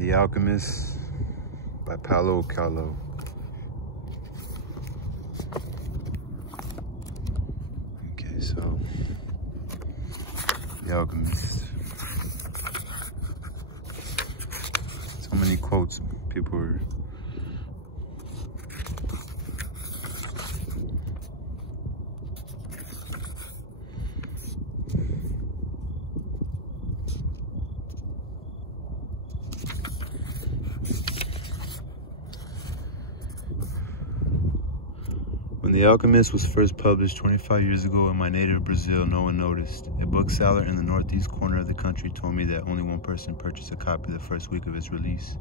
The Alchemist by Paulo Coelho. Okay, so The Alchemist. So many quotes people were When The Alchemist was first published 25 years ago in my native Brazil, no one noticed. A bookseller in the northeast corner of the country told me that only one person purchased a copy the first week of its release.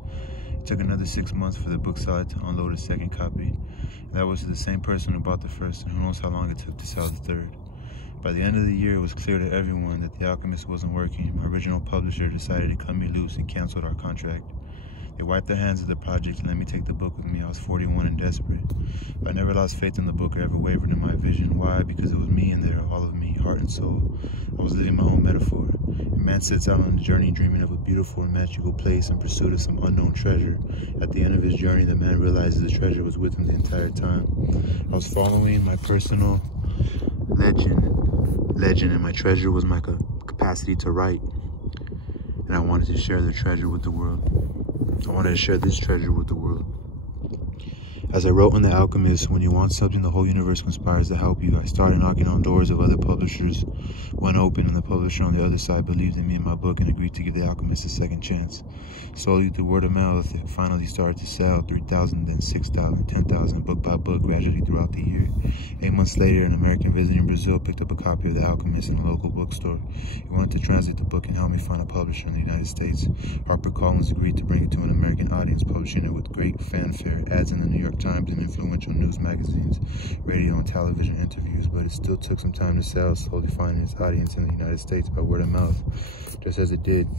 It took another 6 months for the bookseller to unload a second copy. And that was the same person who bought the first, and who knows how long it took to sell the third. By the end of the year, it was clear to everyone that The Alchemist wasn't working. My original publisher decided to cut me loose and canceled our contract. They wiped their hands of the project and let me take the book with me. I was 41 and desperate. But I never lost faith in the book or ever wavered in my vision. Why? Because it was me in there, all of me, heart and soul. I was living my own metaphor. A man sets out on a journey dreaming of a beautiful and magical place in pursuit of some unknown treasure. At the end of his journey, the man realizes the treasure was with him the entire time. I was following my personal legend, and my treasure was my capacity to write. And I wanted to share the treasure with the world. I wanted to share this treasure with the world. As I wrote in The Alchemist, when you want something, the whole universe conspires to help you. I started knocking on doors of other publishers. One opened, and the publisher on the other side believed in me and my book and agreed to give The Alchemist a second chance. Slowly through word of mouth, it finally started to sell. 3,000, then 6,000, 10,000, book by book, gradually throughout the year. 8 months later, an American visiting Brazil picked up a copy of The Alchemist in a local bookstore. He wanted to translate the book and help me find a publisher in the United States. HarperCollins agreed to bring it to an American audience, publishing it with great fanfare, ads in the New York Times and influential news magazines, radio and television interviews, but it still took some time to sell, slowly finding its audience in the United States by word of mouth, just as it did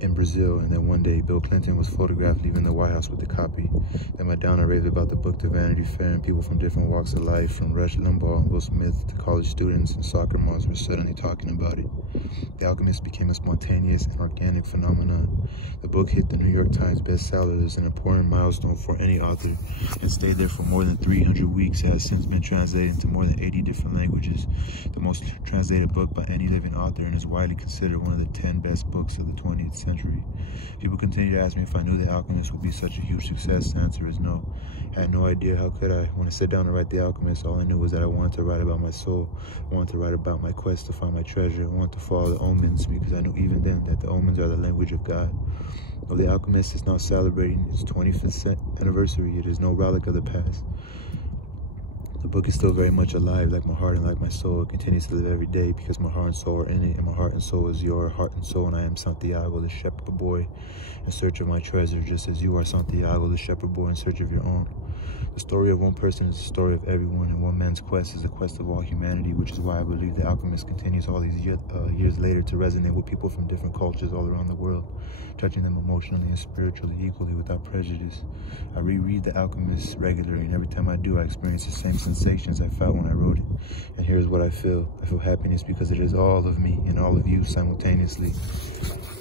in Brazil. And then one day, Bill Clinton was photographed leaving the White House with the copy. Then Madonna raved about the book to Vanity Fair, and people from different walks of life, from Rush Limbaugh and Will Smith to college students and soccer moms, were suddenly talking about it. The Alchemist became a spontaneous and organic phenomenon. The book hit the New York Times bestseller as an important milestone for any author, and stayed there for more than 300 weeks. It has since been translated into more than 80 different languages, the most translated book by any living author, and is widely considered one of the 10 best books of the 20th century. People continue to ask me if I knew The Alchemist would be such a huge success. The answer is no. I had no idea. How could I? When I sat down to write The Alchemist, all I knew was that I wanted to write about my soul. I wanted to write about my quest to find my treasure. I wanted to follow the omens, because I knew even then that the omens are the language of God. Though The Alchemist is now celebrating its 25th anniversary, it is no relic of the past. The book is still very much alive, like my heart and like my soul. It continues to live every day because my heart and soul are in it, and my heart and soul is your heart and soul, and I am Santiago, the shepherd boy, in search of my treasure, just as you are Santiago, the shepherd boy, in search of your own. The story of one person is the story of everyone, and one man's quest is the quest of all humanity, which is why I believe The Alchemist continues all these years later to resonate with people from different cultures all around the world, touching them emotionally and spiritually equally without prejudice. I reread The Alchemist regularly, and every time I do, I experience the same sensations I felt when I wrote it. And here's what I feel. I feel happiness because it is all of me and all of you simultaneously.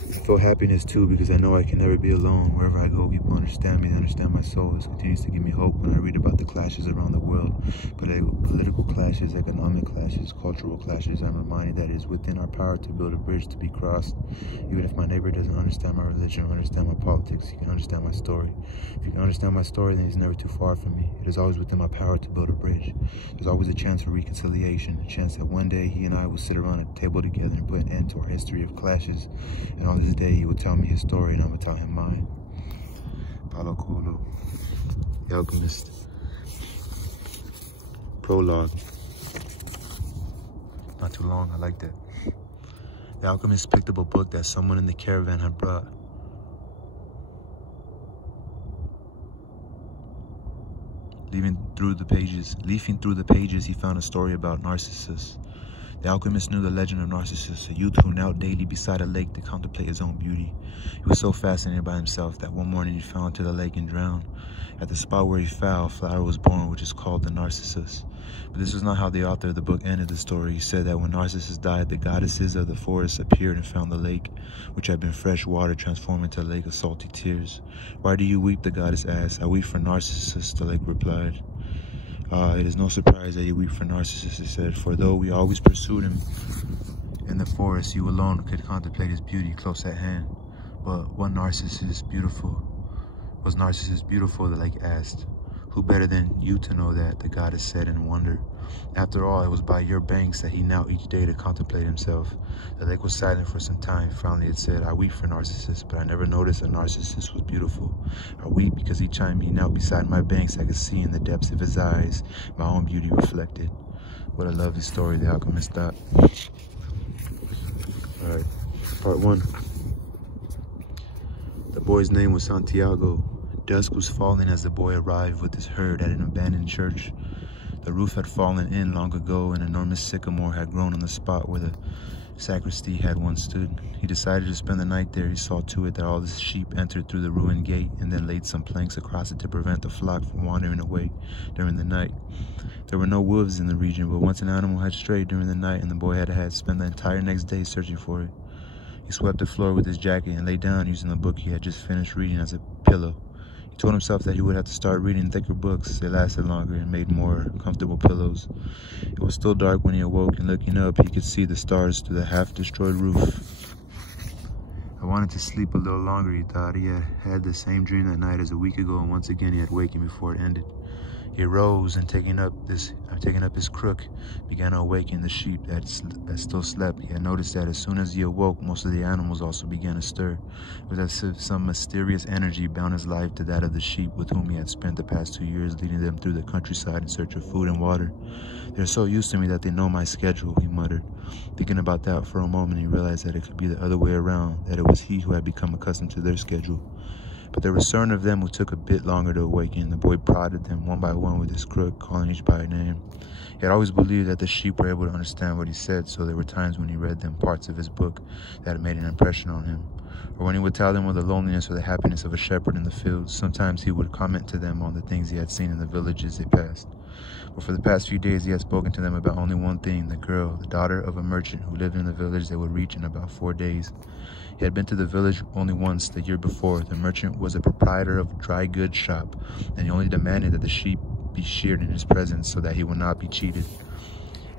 I feel happiness too because I know I can never be alone. Wherever I go, people understand me, they understand my soul. This continues to give me hope when I read about the clashes around the world. Political clashes, economic clashes, cultural clashes. I'm reminded that it is within our power to build a bridge to be crossed. Even if my neighbor doesn't understand my religion or understand my politics, he can understand my story. If he can understand my story, then he's never too far from me. It is always within my power to build a bridge. There's always a chance for reconciliation, a chance that one day he and I will sit around at a table together and put an end to our history of clashes. And on this day, he will tell me his story, and I'm going to tell him mine. Paulo Coelho, The Alchemist. Prologue. Not too long, I like that. The Alchemist picked up a book that someone in the caravan had brought. Leafing through the pages, he found a story about Narcissus. The Alchemist knew the legend of Narcissus, a youth who knelt daily beside a lake to contemplate his own beauty. He was so fascinated by himself that one morning he fell into the lake and drowned. At the spot where he fell, a flower was born, which is called the Narcissus. But this was not how the author of the book ended the story. He said that when Narcissus died, the goddesses of the forest appeared and found the lake, which had been fresh water transformed into a lake of salty tears. "Why do you weep?" the goddess asked. "I weep for Narcissus," the lake replied. "It is no surprise that you weep for Narcissus," he said, "for though we always pursued him in the forest, you alone could contemplate his beauty close at hand." "But what Narcissus beautiful? Was Narcissus beautiful?" the lake asked. "Who better than you to know that?" the goddess said in wonder. "After all, it was by your banks that he knelt each day to contemplate himself." The lake was silent for some time. Finally it said, "I weep for Narcissus, but I never noticed that Narcissus was beautiful. I weep because each time he knelt beside my banks, I could see in the depths of his eyes my own beauty reflected." What a lovely story, The Alchemist thought. Alright, part 1. The boy's name was Santiago. Dusk was falling as the boy arrived with his herd at an abandoned church. The roof had fallen in long ago. An enormous sycamore had grown on the spot where the sacristy had once stood. He decided to spend the night there. He saw to it that all the sheep entered through the ruined gate and then laid some planks across it to prevent the flock from wandering away during the night. There were no wolves in the region, but once an animal had strayed during the night and the boy had to spend the entire next day searching for it. He swept the floor with his jacket and lay down using the book he had just finished reading as a pillow. He told himself that he would have to start reading thicker books. They lasted longer and made more comfortable pillows. It was still dark when he awoke, and looking up, he could see the stars through the half-destroyed roof. I wanted to sleep a little longer, he thought. He had had the same dream that night as a week ago, and once again he had wakened before it ended. He arose and taking up his crook, began to awaken the sheep that still slept. He had noticed that as soon as he awoke, most of the animals also began to stir. It was as if some mysterious energy bound his life to that of the sheep with whom he had spent the past 2 years, leading them through the countryside in search of food and water. "They're so used to me that they know my schedule," he muttered. Thinking about that for a moment, he realized that it could be the other way around, that it was he who had become accustomed to their schedule. But there were certain of them who took a bit longer to awaken. The boy prodded them one by one with his crook, calling each by name. He had always believed that the sheep were able to understand what he said, so there were times when he read them parts of his book that had made an impression on him. Or when he would tell them of the loneliness or the happiness of a shepherd in the fields, sometimes he would comment to them on the things he had seen in the villages they passed. But for the past few days, he had spoken to them about only one thing, the girl, the daughter of a merchant who lived in the village they would reach in about 4 days. He had been to the village only once the year before. The merchant was a proprietor of a dry goods shop, and he only demanded that the sheep be sheared in his presence so that he would not be cheated.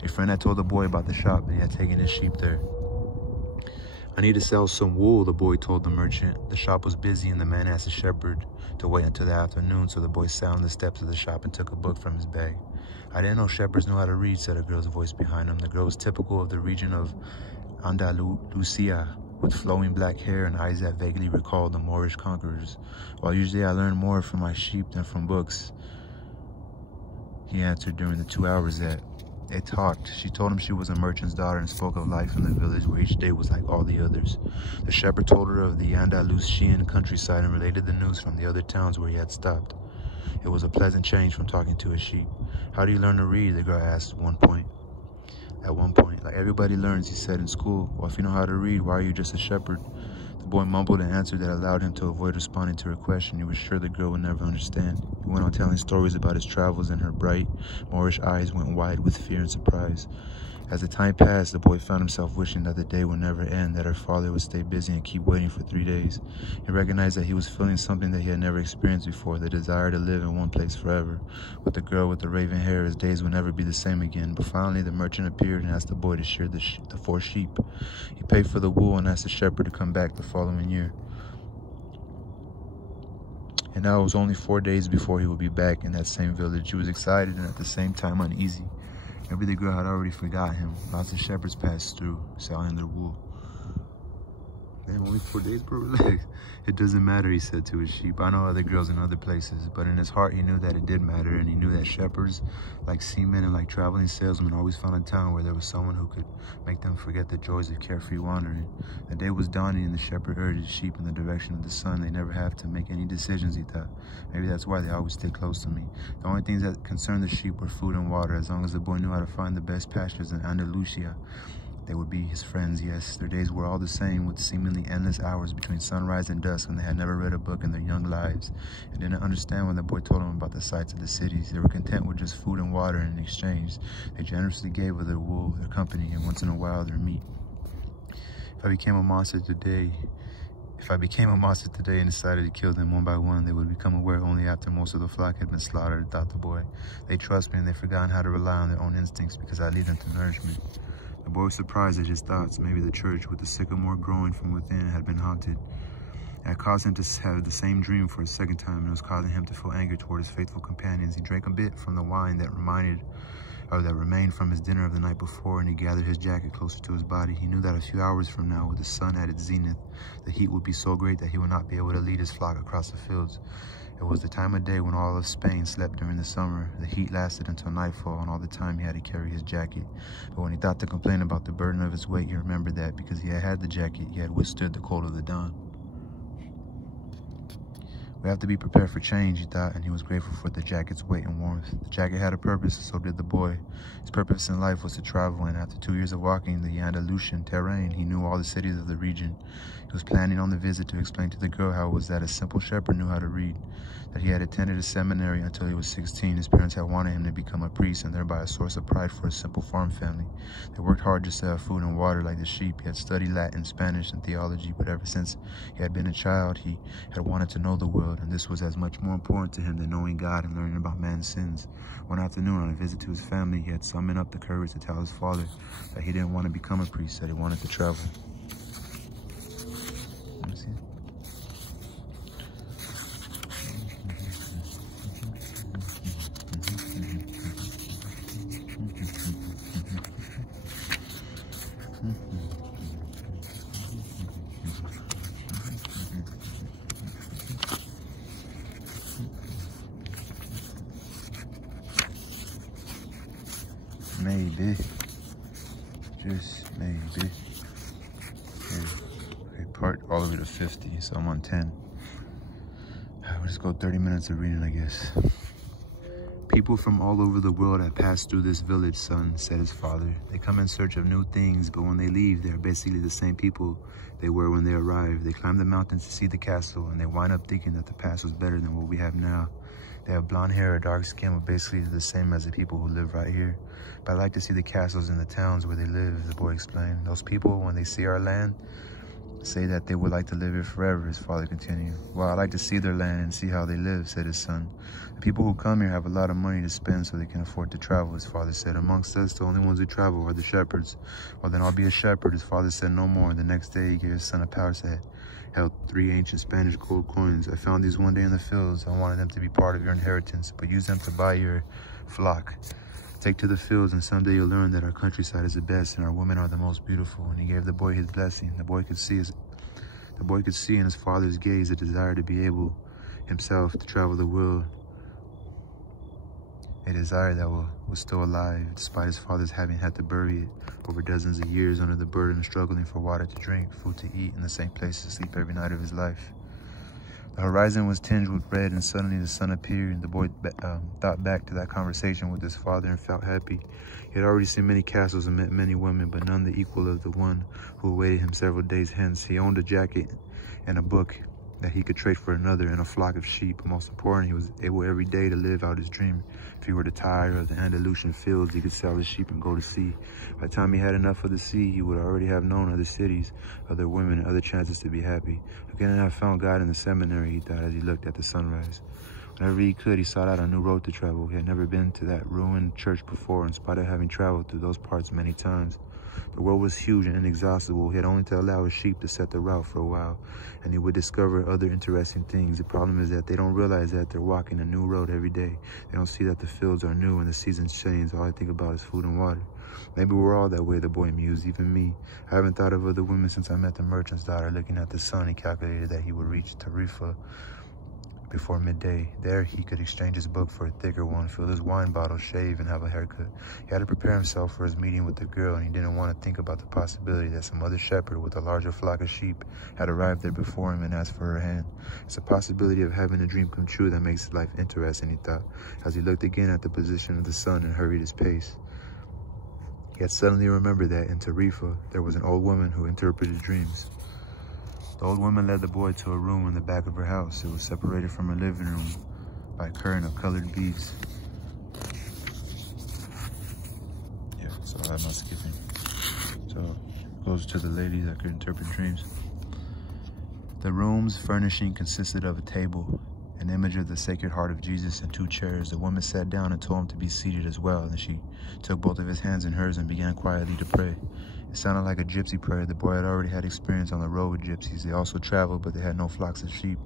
A friend had told the boy about the shop, and he had taken his sheep there. "I need to sell some wool," the boy told the merchant. The shop was busy, and the man asked the shepherd to wait until the afternoon, so the boy sat on the steps of the shop and took a book from his bag. "I didn't know shepherds knew how to read," said a girl's voice behind him. The girl was typical of the region of Andalusia, with flowing black hair and eyes that vaguely recalled the Moorish conquerors. "While usually I learn more from my sheep than from books," he answered during the 2 hours that they talked. She told him she was a merchant's daughter and spoke of life in the village where each day was like all the others. The shepherd told her of the Andalusian countryside and related the news from the other towns where he had stopped. It was a pleasant change from talking to his sheep. "How do you learn to read?" the girl asked at one point. "Like everybody learns," he said, "in school. Well, if you know how to read, why are you just a shepherd?" The boy mumbled an answer that allowed him to avoid responding to her question. He was sure the girl would never understand. He went on telling stories about his travels, and her bright, Moorish eyes went wide with fear and surprise. As the time passed, the boy found himself wishing that the day would never end, that her father would stay busy and keep waiting for 3 days. He recognized that he was feeling something that he had never experienced before, the desire to live in one place forever. With the girl with the raven hair, his days would never be the same again. But finally, the merchant appeared and asked the boy to shear the 4 sheep. He paid for the wool and asked the shepherd to come back the following year. And now it was only 4 days before he would be back in that same village. He was excited and at the same time uneasy. Maybe the girl had already forgot him. Lots of shepherds passed through, selling their wool. "Damn, only 4 days, bro, relax." "It doesn't matter," he said to his sheep. "I know other girls in other places." But in his heart, he knew that it did matter, and he knew that shepherds, like seamen and like traveling salesmen, always found a town where there was someone who could make them forget the joys of carefree wandering. The day was dawning, and the shepherd urged his sheep in the direction of the sun. They never have to make any decisions, he thought. Maybe that's why they always stay close to me. The only things that concerned the sheep were food and water. As long as the boy knew how to find the best pastures in Andalusia, They would be his friends, yes. Their days were all the same, with seemingly endless hours between sunrise and dusk, when they had never read a book in their young lives and didn't understand when the boy told them about the sights of the cities. They were content with just food and water, and in exchange, they generously gave of their wool, their company, and once in a while, their meat. If I became a monster today and decided to kill them one by one, they would become aware only after most of the flock had been slaughtered, thought the boy. They trust me, and they've forgotten how to rely on their own instincts because I lead them to nourishment. The boy was surprised at his thoughts. Maybe the church, with the sycamore growing from within, had been haunted. It had caused him to have the same dream for a second time, and it was causing him to feel anger toward his faithful companions. He drank a bit from the wine that remained from his dinner of the night before, and he gathered his jacket closer to his body. He knew that a few hours from now, with the sun at its zenith, the heat would be so great that he would not be able to lead his flock across the fields. It was the time of day when all of Spain slept during the summer. The heat lasted until nightfall, and all the time he had to carry his jacket. But when he thought to complain about the burden of his weight, he remembered that because he had had the jacket, he had withstood the cold of the dawn. We have to be prepared for change, he thought, and he was grateful for the jacket's weight and warmth. The jacket had a purpose, and so did the boy. His purpose in life was to travel, and after 2 years of walking the Andalusian terrain, he knew all the cities of the region. He was planning on the visit to explain to the girl how it was that a simple shepherd knew how to read, that he had attended a seminary until he was 16. His parents had wanted him to become a priest, and thereby a source of pride for a simple farm family. They worked hard just to have food and water like the sheep. He had studied Latin, Spanish, and theology, but ever since he had been a child, he had wanted to know the world, and this was as much more important to him than knowing God and learning about man's sins. One afternoon, on a visit to his family, he had summoned up the courage to tell his father that he didn't want to become a priest, that he wanted to travel. Let me see. Maybe, just maybe. Okay, part all the way to 50, so I'm on 10. We'll just go 30 minutes of reading, I guess. People from all over the world have passed through this village, son, said his father. They come in search of new things, but when they leave, they're basically the same people they were when they arrived. They climb the mountains to see the castle, and they wind up thinking that the past was better than what we have now. They have blonde hair or dark skin, but basically the same as the people who live right here. But I like to see the castles in the towns where they live, the boy explained. Those people, when they see our land, say that they would like to live here forever, his father continued. Well, I like to see their land and see how they live, said his son. The people who come here have a lot of money to spend so they can afford to travel, his father said. Amongst us, the only ones who travel are the shepherds. Well, then I'll be a shepherd, his father said no more. The next day, he gave his son a pouch that held 3 ancient Spanish gold coins. I found these one day in the fields. I wanted them to be part of your inheritance, but use them to buy your flock. Take to the fields, and someday you'll learn that our countryside is the best and our women are the most beautiful. And he gave the boy his blessing. The boy could see in his father's gaze a desire to be able himself to travel the world. A desire that was still alive, despite his father's having had to bury it over dozens of years under the burden of struggling for water to drink, food to eat, and the same place to sleep every night of his life. The horizon was tinged with red, and suddenly the sun appeared, and the boy thought back to that conversation with his father and felt happy. He had already seen many castles and met many women, but none the equal of the one who awaited him several days hence. He owned a jacket and a book that he could trade for another, and a flock of sheep. But most important, he was able every day to live out his dream. If he were tired of the Andalusian fields, he could sell his sheep and go to sea. By the time he had enough of the sea, he would already have known other cities, other women, and other chances to be happy. Again, I have found God in the seminary, he thought as he looked at the sunrise. Whenever he could, he sought out a new road to travel. He had never been to that ruined church before, in spite of having traveled through those parts many times. The world was huge and inexhaustible. He had only to allow his sheep to set the route for a while, and he would discover other interesting things. The problem is that they don't realize that they're walking a new road every day. They don't see that the fields are new and the seasons change. All I think about is food and water. Maybe we're all that way, the boy mused, even me. I haven't thought of other women since I met the merchant's daughter. Looking at the sun, he calculated that he would reach Tarifa before midday. There he could exchange his book for a thicker one, fill his wine bottle, shave, and have a haircut. He had to prepare himself for his meeting with the girl, and he didn't want to think about the possibility that some other shepherd with a larger flock of sheep had arrived there before him and asked for her hand. It's a possibility of having a dream come true that makes life interesting, he thought, as he looked again at the position of the sun and hurried his pace. He had suddenly remembered that in Tarifa, there was an old woman who interpreted dreams. The old woman led the boy to a room in the back of her house. It was separated from her living room by a curtain of colored beads. Yeah, so I'm not skipping. So it goes to the lady that could interpret dreams. The room's furnishing consisted of a table, an image of the Sacred Heart of Jesus, and 2 chairs. The woman sat down and told him to be seated as well. Then she took both of his hands in hers and began quietly to pray. It sounded like a gypsy prayer. The boy had already had experience on the road with gypsies. They also traveled, but they had no flocks of sheep.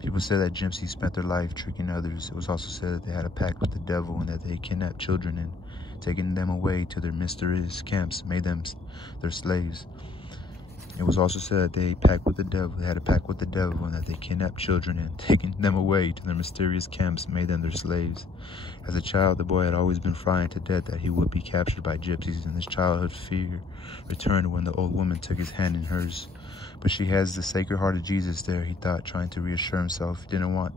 People said that gypsies spent their life tricking others. It was also said that they had a pact with the devil and that they kidnapped children and taking them away to their mysterious camps made them their slaves. It was also said that they had a pact with the devil, and that they kidnapped children and taking them away to their mysterious camps made them their slaves. As a child, the boy had always been frightened to death that he would be captured by gypsies, and this childhood fear returned when the old woman took his hand in hers. But she has the Sacred Heart of Jesus there, he thought, trying to reassure himself. He didn't want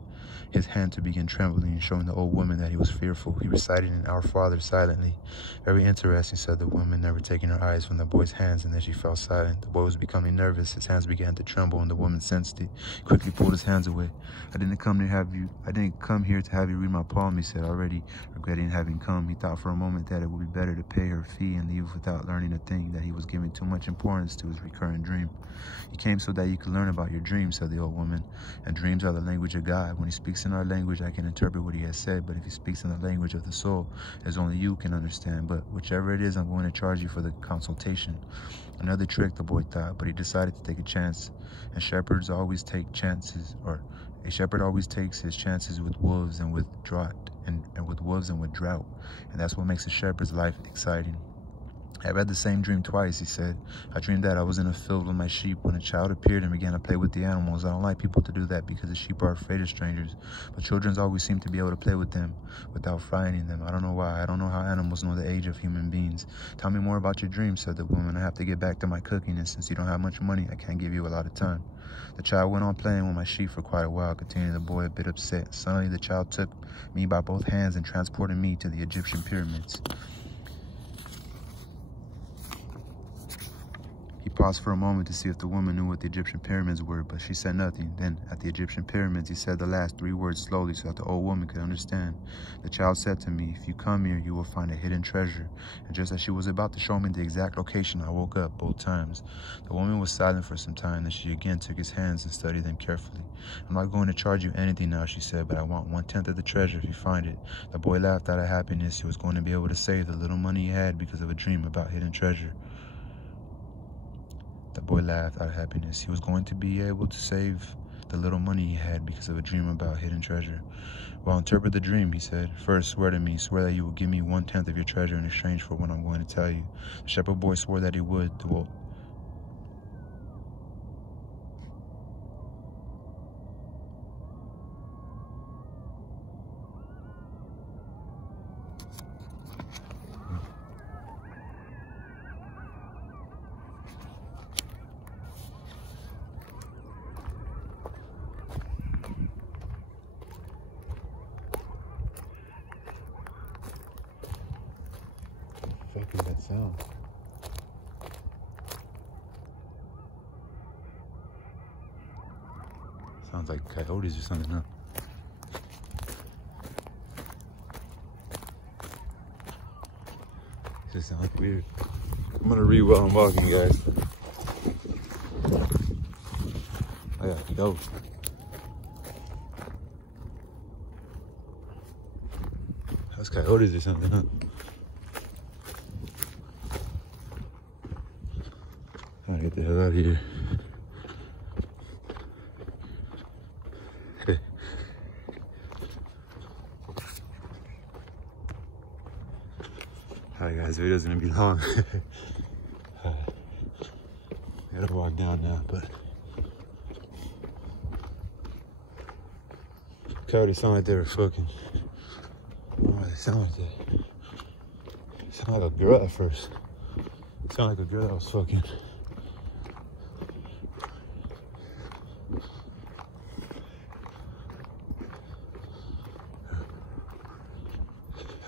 his hand to begin trembling, showing the old woman that he was fearful. He recited an Our Father silently. Very interesting, said the woman, never taking her eyes from the boy's hands, and then she fell silent. The boy was becoming nervous. His hands began to tremble, and the woman sensed it. He quickly pulled his hands away. I didn't come here to have you read my poem, he said, already regretting having come. He thought for a moment that it would be better to pay her fee and leave without learning a thing, that he was giving too much importance to his recurrent dream. You came so that you could learn about your dreams, said the old woman, and dreams are the language of God. When he speaks in our language, I can interpret what he has said, but if he speaks in the language of the soul, as only you can understand. But whichever it is, I'm going to charge you for the consultation. Another trick, the boy thought, but he decided to take a chance. And shepherds always take chances, or a shepherd always takes his chances with wolves and with drought, and with wolves and with drought. And that's what makes a shepherd's life exciting. I read the same dream twice, he said. I dreamed that I was in a field with my sheep when a child appeared and began to play with the animals. I don't like people to do that because the sheep are afraid of strangers, but children always seem to be able to play with them without frightening them. I don't know why. I don't know how animals know the age of human beings. Tell me more about your dreams, said the woman. I have to get back to my cooking, and since you don't have much money, I can't give you a lot of time. The child went on playing with my sheep for quite a while, continued the boy, a bit upset. Suddenly, the child took me by both hands and transported me to the Egyptian pyramids. He paused for a moment to see if the woman knew what the Egyptian pyramids were, but she said nothing. Then, at the Egyptian pyramids, he said the last 3 words slowly so that the old woman could understand. The child said to me, if you come here, you will find a hidden treasure. And just as she was about to show me the exact location, I woke up both times. The woman was silent for some time, then she again took his hands and studied them carefully. I'm not going to charge you anything now, she said, but I want 1/10 of the treasure if you find it. The boy laughed out of happiness. He was going to be able to save the little money he had because of a dream about hidden treasure. The boy laughed out of happiness. He was going to be able to save the little money he had because of a dream about hidden treasure. Well, interpret the dream, he said. First, swear to me. Swear that you will give me 1/10 of your treasure in exchange for what I'm going to tell you. The shepherd boy swore that he would. What the fuck is that sound? Sounds like coyotes or something, huh? It just sounds like weird. I'm gonna read while I'm walking, guys. I gotta go. That's coyotes or something, huh? I gotta get the hell out of here. Alright guys, the video's gonna be long. I gotta walk down now, but coyotes sound like they were fucking. I don't know why they sound like that. It sounded like a girl at first. It sounded like a girl that was fucking.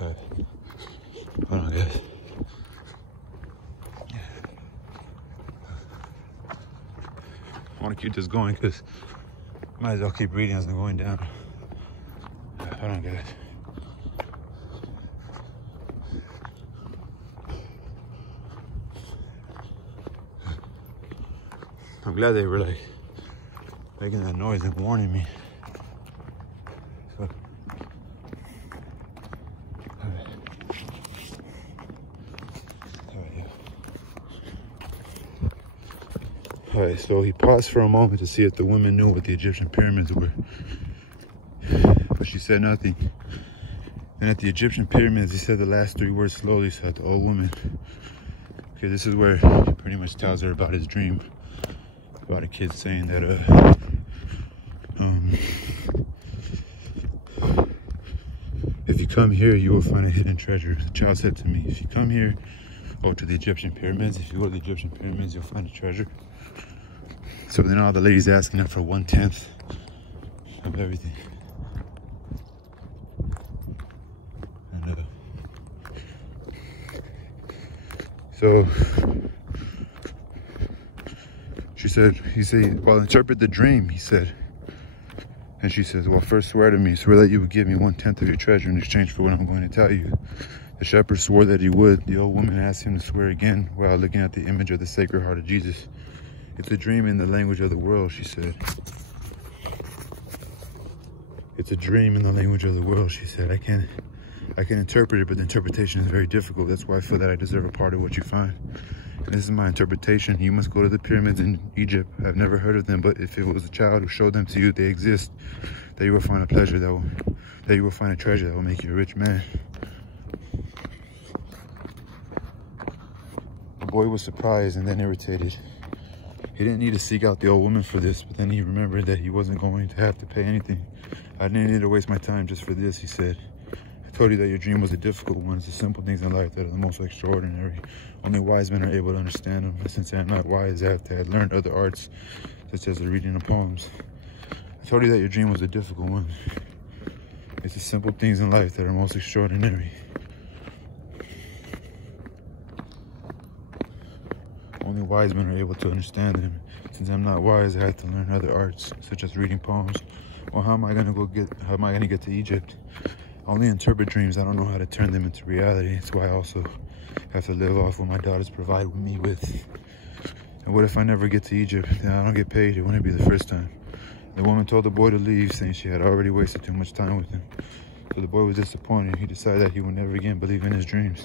Alright. Hold on, guys. keep this going because might as well keep reading as I'm going down. Hold on, guys. I'm glad they were like making that noise and warning me. So, Alright, so he paused for a moment to see if the woman knew what the Egyptian pyramids were. But she said nothing. And at the Egyptian pyramids, he said the last 3 words slowly, so at the old woman. Okay, this is where he pretty much tells her about his dream. About a kid saying that, if you come here, you will find a hidden treasure. The child said to me, if you come here, or to the Egyptian pyramids, if you go to the Egyptian pyramids, you'll find a treasure. So then all the ladies asking her for 1/10 of everything. And so he said, well, interpret the dream, he said. And she says, well, first swear to me, swear that you would give me 1/10 of your treasure in exchange for what I'm going to tell you. The shepherd swore that he would. The old woman asked him to swear again while looking at the image of the Sacred Heart of Jesus. It's a dream in the language of the world, she said. It's a dream in the language of the world, she said. I can interpret it, but the interpretation is very difficult. That's why I feel that I deserve a part of what you find. And this is my interpretation. You must go to the pyramids in Egypt. I've never heard of them, but if it was a child who showed them to you, they exist, that you will find a treasure that will make you a rich man. The boy was surprised and then irritated. He didn't need to seek out the old woman for this, but then he remembered that he wasn't going to have to pay anything. I didn't need to waste my time just for this, he said. I told you that your dream was a difficult one. It's the simple things in life that are the most extraordinary. Only wise men are able to understand them. And since I am not wise, I have learned other arts, such as the reading of poems. I told you that your dream was a difficult one. It's the simple things in life that are most extraordinary. Only wise men are able to understand them. Since I'm not wise, I have to learn other arts, such as reading poems. Well, how am I gonna get to Egypt? I only interpret dreams. I don't know how to turn them into reality. That's why I also have to live off what my daughters provide me with. And what if I never get to Egypt? Then I don't get paid. It wouldn't be the first time. The woman told the boy to leave, saying she had already wasted too much time with him. So the boy was disappointed. He decided that he would never again believe in his dreams.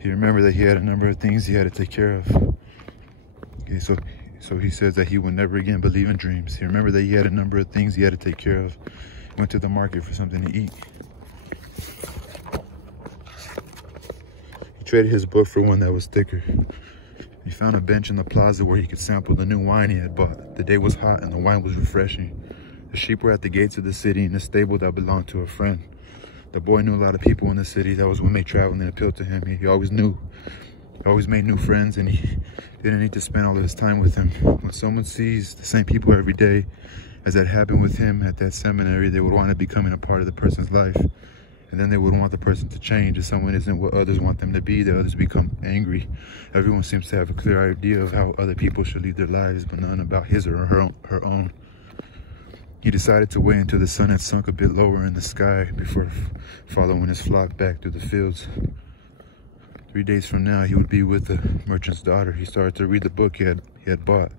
He remembered that he had a number of things he had to take care of. Okay, so he says that he would never again believe in dreams. He remembered that he had a number of things he had to take care of. He went to the market for something to eat. He traded his book for one that was thicker. He found a bench in the plaza where he could sample the new wine he had bought. The day was hot and the wine was refreshing. The sheep were at the gates of the city in a stable that belonged to a friend. The boy knew a lot of people in the city. That was what made traveling appeal to him. He always made new friends, and he didn't need to spend all of his time with them. When someone sees the same people every day, as that happened with him at that seminary, they would want to becoming a part of the person's life. And then they would want the person to change. If someone isn't what others want them to be, the others become angry. Everyone seems to have a clear idea of how other people should lead their lives, but none about his or her own. He decided to wait until the sun had sunk a bit lower in the sky before following his flock back through the fields. 3 days from now, he would be with the merchant's daughter. He started to read the book he had bought.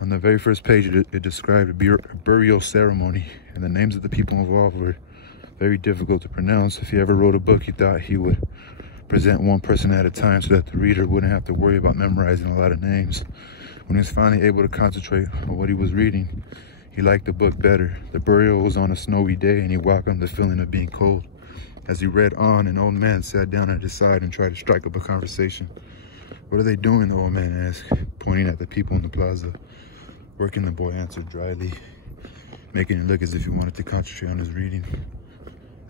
On the very first page, it described a burial ceremony, and the names of the people involved were very difficult to pronounce. If he ever wrote a book, he thought he would present one person at a time so that the reader wouldn't have to worry about memorizing a lot of names. When he was finally able to concentrate on what he was reading, he liked the book better. The burial was on a snowy day, and he welcomed the feeling of being cold. As he read on, an old man sat down at his side and tried to strike up a conversation. "What are they doing?" the old man asked, pointing at the people in the plaza. "Working," the boy answered dryly, making it look as if he wanted to concentrate on his reading.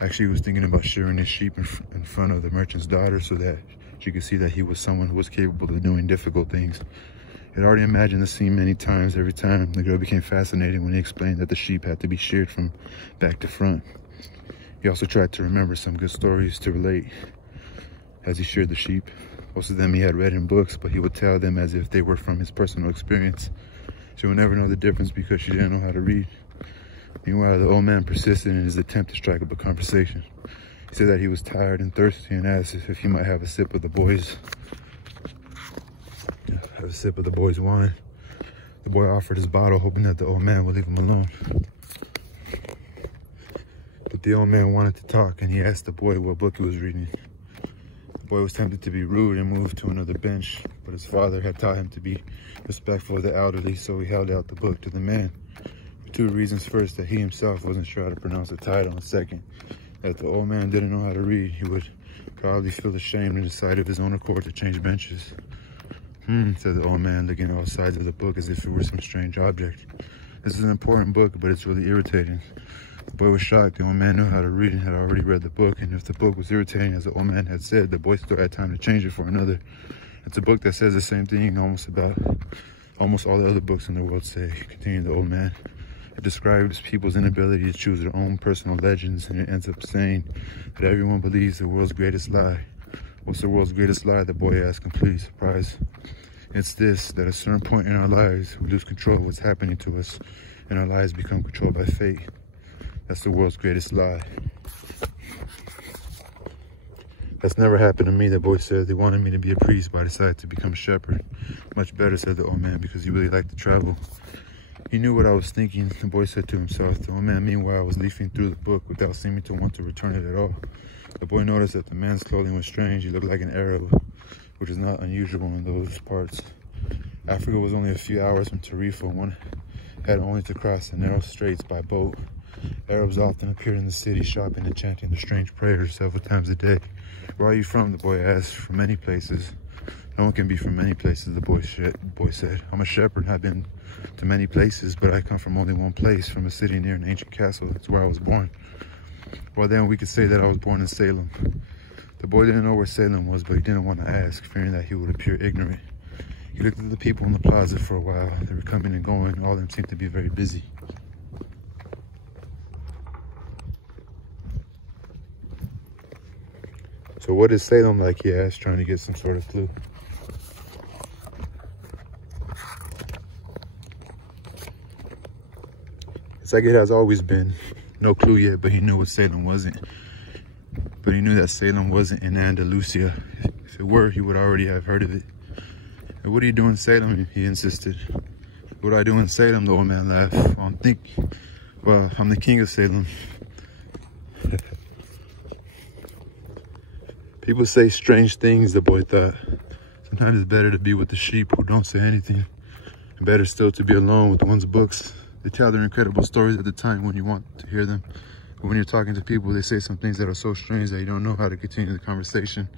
Actually, he was thinking about shearing his sheep in front of the merchant's daughter so that she could see that he was someone who was capable of doing difficult things. He had already imagined the scene many times. Every time, the girl became fascinated when he explained that the sheep had to be sheared from back to front. He also tried to remember some good stories to relate as he sheared the sheep. Most of them he had read in books, but he would tell them as if they were from his personal experience. She would never know the difference because she didn't know how to read. Meanwhile, the old man persisted in his attempt to strike up a conversation. He said that he was tired and thirsty and asked if he might have a sip of the boy's wine. The boy offered his bottle, hoping that the old man would leave him alone. But the old man wanted to talk, and he asked the boy what book he was reading. The boy was tempted to be rude and moved to another bench, but his father had taught him to be respectful of the elderly, so he held out the book to the man. For two reasons. First, that he himself wasn't sure how to pronounce the title, and second, that the old man didn't know how to read. He would probably feel ashamed and decide of his own accord to change benches. Said the old man, looking at all sides of the book as if it were some strange object. This is an important book, but it's really irritating. The boy was shocked. The old man knew how to read and had already read the book, and if the book was irritating, as the old man had said, the boy still had time to change it for another. It's a book that says the same thing almost all the other books in the world say, continued the old man. It describes people's inability to choose their own personal legends, and it ends up saying that everyone believes the world's greatest lie. What's the world's greatest lie? The boy asked, completely surprised. It's this, that at a certain point in our lives, we lose control of what's happening to us, and our lives become controlled by fate. That's the world's greatest lie. That's never happened to me, the boy said. They wanted me to be a priest, but I decided to become a shepherd. Much better, said the old man, because he really liked to travel. He knew what I was thinking, the boy said to himself. The old man, meanwhile, was leafing through the book without seeming to want to return it at all. The boy noticed that the man's clothing was strange. He looked like an Arab, which is not unusual in those parts. Africa was only a few hours from Tarifa. One had only to cross the narrow straits by boat. Arabs often appeared in the city, shopping and chanting their strange prayers several times a day. Where are you from? The boy asked. From many places. No one can be from many places, the boy said. I'm a shepherd. I've been to many places, but I come from only one place, from a city near an ancient castle. That's where I was born. Well, then we could say that I was born in Salem. The boy didn't know where Salem was, but he didn't want to ask, fearing that he would appear ignorant. He looked at the people in the plaza for a while. They were coming and going. All of them seemed to be very busy. So what is Salem like, he asked, trying to get some sort of clue. It's like it has always been. No clue yet, but he knew what Salem wasn't. But he knew that Salem wasn't in Andalusia. If it were, he would already have heard of it. And what do you do in Salem? He insisted. What do I do in Salem? The old man laughed. I'm the king of Salem. People say strange things, the boy thought. Sometimes it's better to be with the sheep who don't say anything. And better still to be alone with one's books. They tell their incredible stories at the time when you want to hear them. But when you're talking to people, they say some things that are so strange that you don't know how to continue the conversation.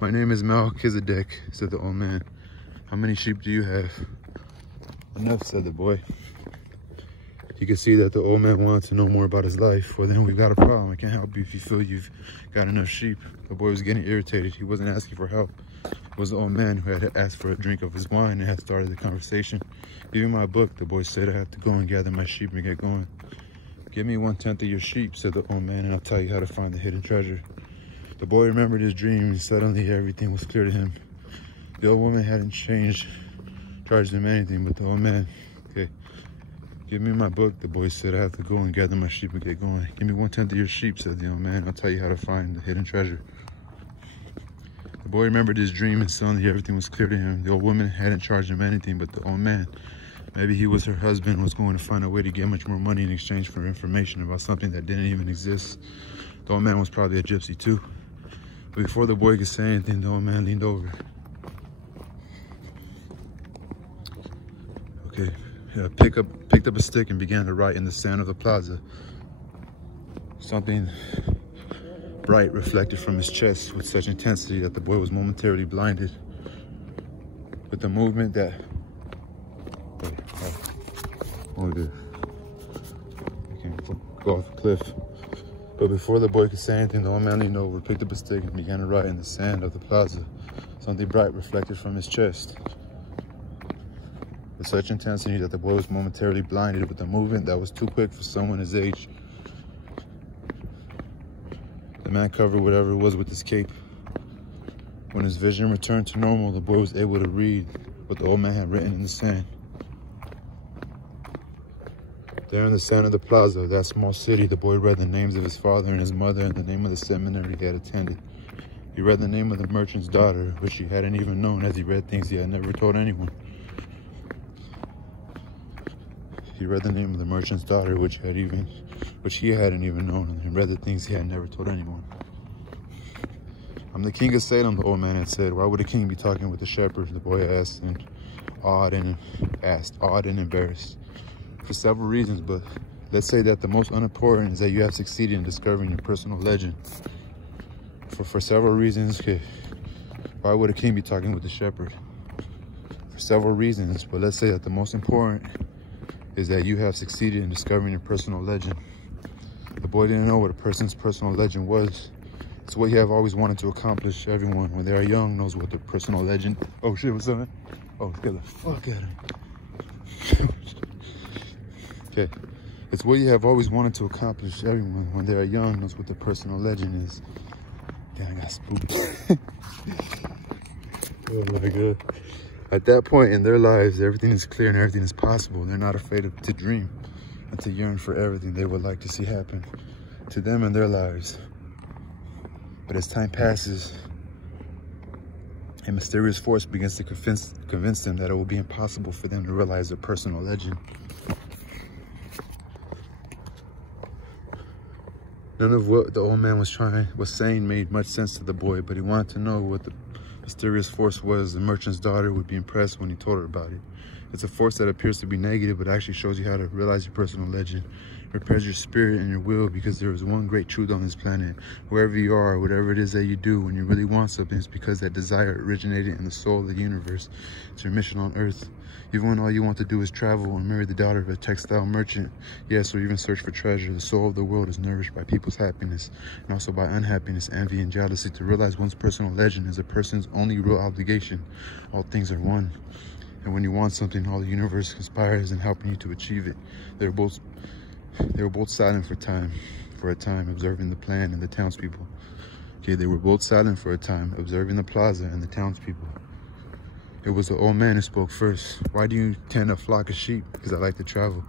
My name is Melchizedek, said the old man. How many sheep do you have? Enough, said the boy. You can see that the old man wanted to know more about his life. Well, then we've got a problem. I can't help you if you feel you've got enough sheep. The boy was getting irritated. He wasn't asking for help. It was the old man who had asked for a drink of his wine and had started the conversation. Give me my book, the boy said. I have to go and gather my sheep and get going. Give me 1/10 of your sheep, said the old man, and I'll tell you how to find the hidden treasure. The boy remembered his dream, and suddenly everything was clear to him. The old woman hadn't charged him anything, but the old man, okay. Give me my book, the boy said. I have to go and gather my sheep and get going. Give me 1/10 of your sheep, said the old man. I'll tell you how to find the hidden treasure. The boy remembered his dream, and suddenly everything was clear to him. The old woman hadn't charged him anything, but the old man, maybe he was her husband, was going to find a way to get much more money in exchange for information about something that didn't even exist. The old man was probably a gypsy too. But before the boy could say anything, the old man leaned over. Okay. Picked up a stick and began to write in the sand of the plaza. Something bright reflected from his chest with such intensity that the boy was momentarily blinded. With the movement that... I can't go off a cliff. But before the boy could say anything, the old man leaned over, picked up a stick, and began to write in the sand of the plaza. Something bright reflected from his chest with such intensity that the boy was momentarily blinded with a movement that was too quick for someone his age. The man covered whatever it was with his cape. When his vision returned to normal, the boy was able to read what the old man had written in the sand. There in the center of the plaza of that small city, the boy read the names of his father and his mother and the name of the seminary he had attended. He read the name of the merchant's daughter, which he hadn't even known, as he read things he had never told anyone. He read the name of the merchant's daughter, which he hadn't even known, and read the things he had never told anyone. "I'm the king of Salem," the old man had said. "Why would a king be talking with the shepherd?" the boy asked, awed and embarrassed. "For several reasons, but let's say that the most unimportant is that you have succeeded in discovering your personal legend." For several reasons, okay. Why would a king be talking with the shepherd? For several reasons, but let's say that the most important is that you have succeeded in discovering your personal legend. The boy didn't know what a person's personal legend was. It's what you have always wanted to accomplish. Everyone, when they are young, knows what their personal legend... Oh shit, what's up? Oh, get the fuck out of me. Okay. It's what you have always wanted to accomplish. Everyone, when they are young, knows what their personal legend is. Damn, I got spooked. Oh my God. At that point in their lives, everything is clear and everything is possible. They're not afraid to dream and to yearn for everything they would like to see happen to them in their lives. But as time passes, a mysterious force begins to convince them that it will be impossible for them to realize their personal legend. None of what the old man was saying made much sense to the boy, but he wanted to know what the mysterious force was. The merchant's daughter would be impressed when he told her about it. It's a force that appears to be negative, but actually shows you how to realize your personal legend. It prepares your spirit and your will, because there is one great truth on this planet. Wherever you are, whatever it is that you do, when you really want something, it's because that desire originated in the soul of the universe. It's your mission on Earth. Even when all you want to do is travel and marry the daughter of a textile merchant, yes, or even search for treasure, the soul of the world is nourished by people's happiness, and also by unhappiness, envy, and jealousy. To realize one's personal legend is a person's only real obligation. All things are one. And when you want something, all the universe conspires in helping you to achieve it. They were both silent for a time, observing the plan and the townspeople. Okay, they were both silent for a time, observing the plaza and the townspeople. It was the old man who spoke first. "Why do you tend a flock of sheep?" "Because I like to travel."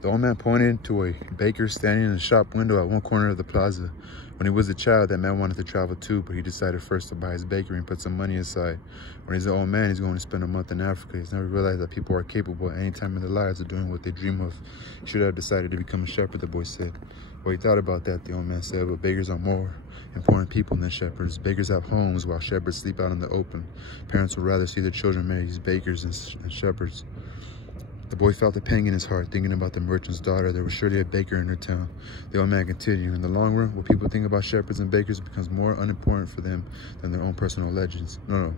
The old man pointed to a baker standing in a shop window at one corner of the plaza. When he was a child, that man wanted to travel too, but he decided first to buy his bakery and put some money aside. When he's an old man, he's going to spend a month in Africa. He's never realized that people are capable at any time in their lives of doing what they dream of. He should have decided to become a shepherd, the boy said. Well, he thought about that, the old man said, but bakers are more important people than shepherds. Bakers have homes while shepherds sleep out in the open. Parents would rather see their children marry these bakers than shepherds. The boy felt a pang in his heart, thinking about the merchant's daughter. There was surely a baker in her town. The old man continued, "In the long run, what people think about shepherds and bakers becomes more unimportant for them than their own personal legends." No.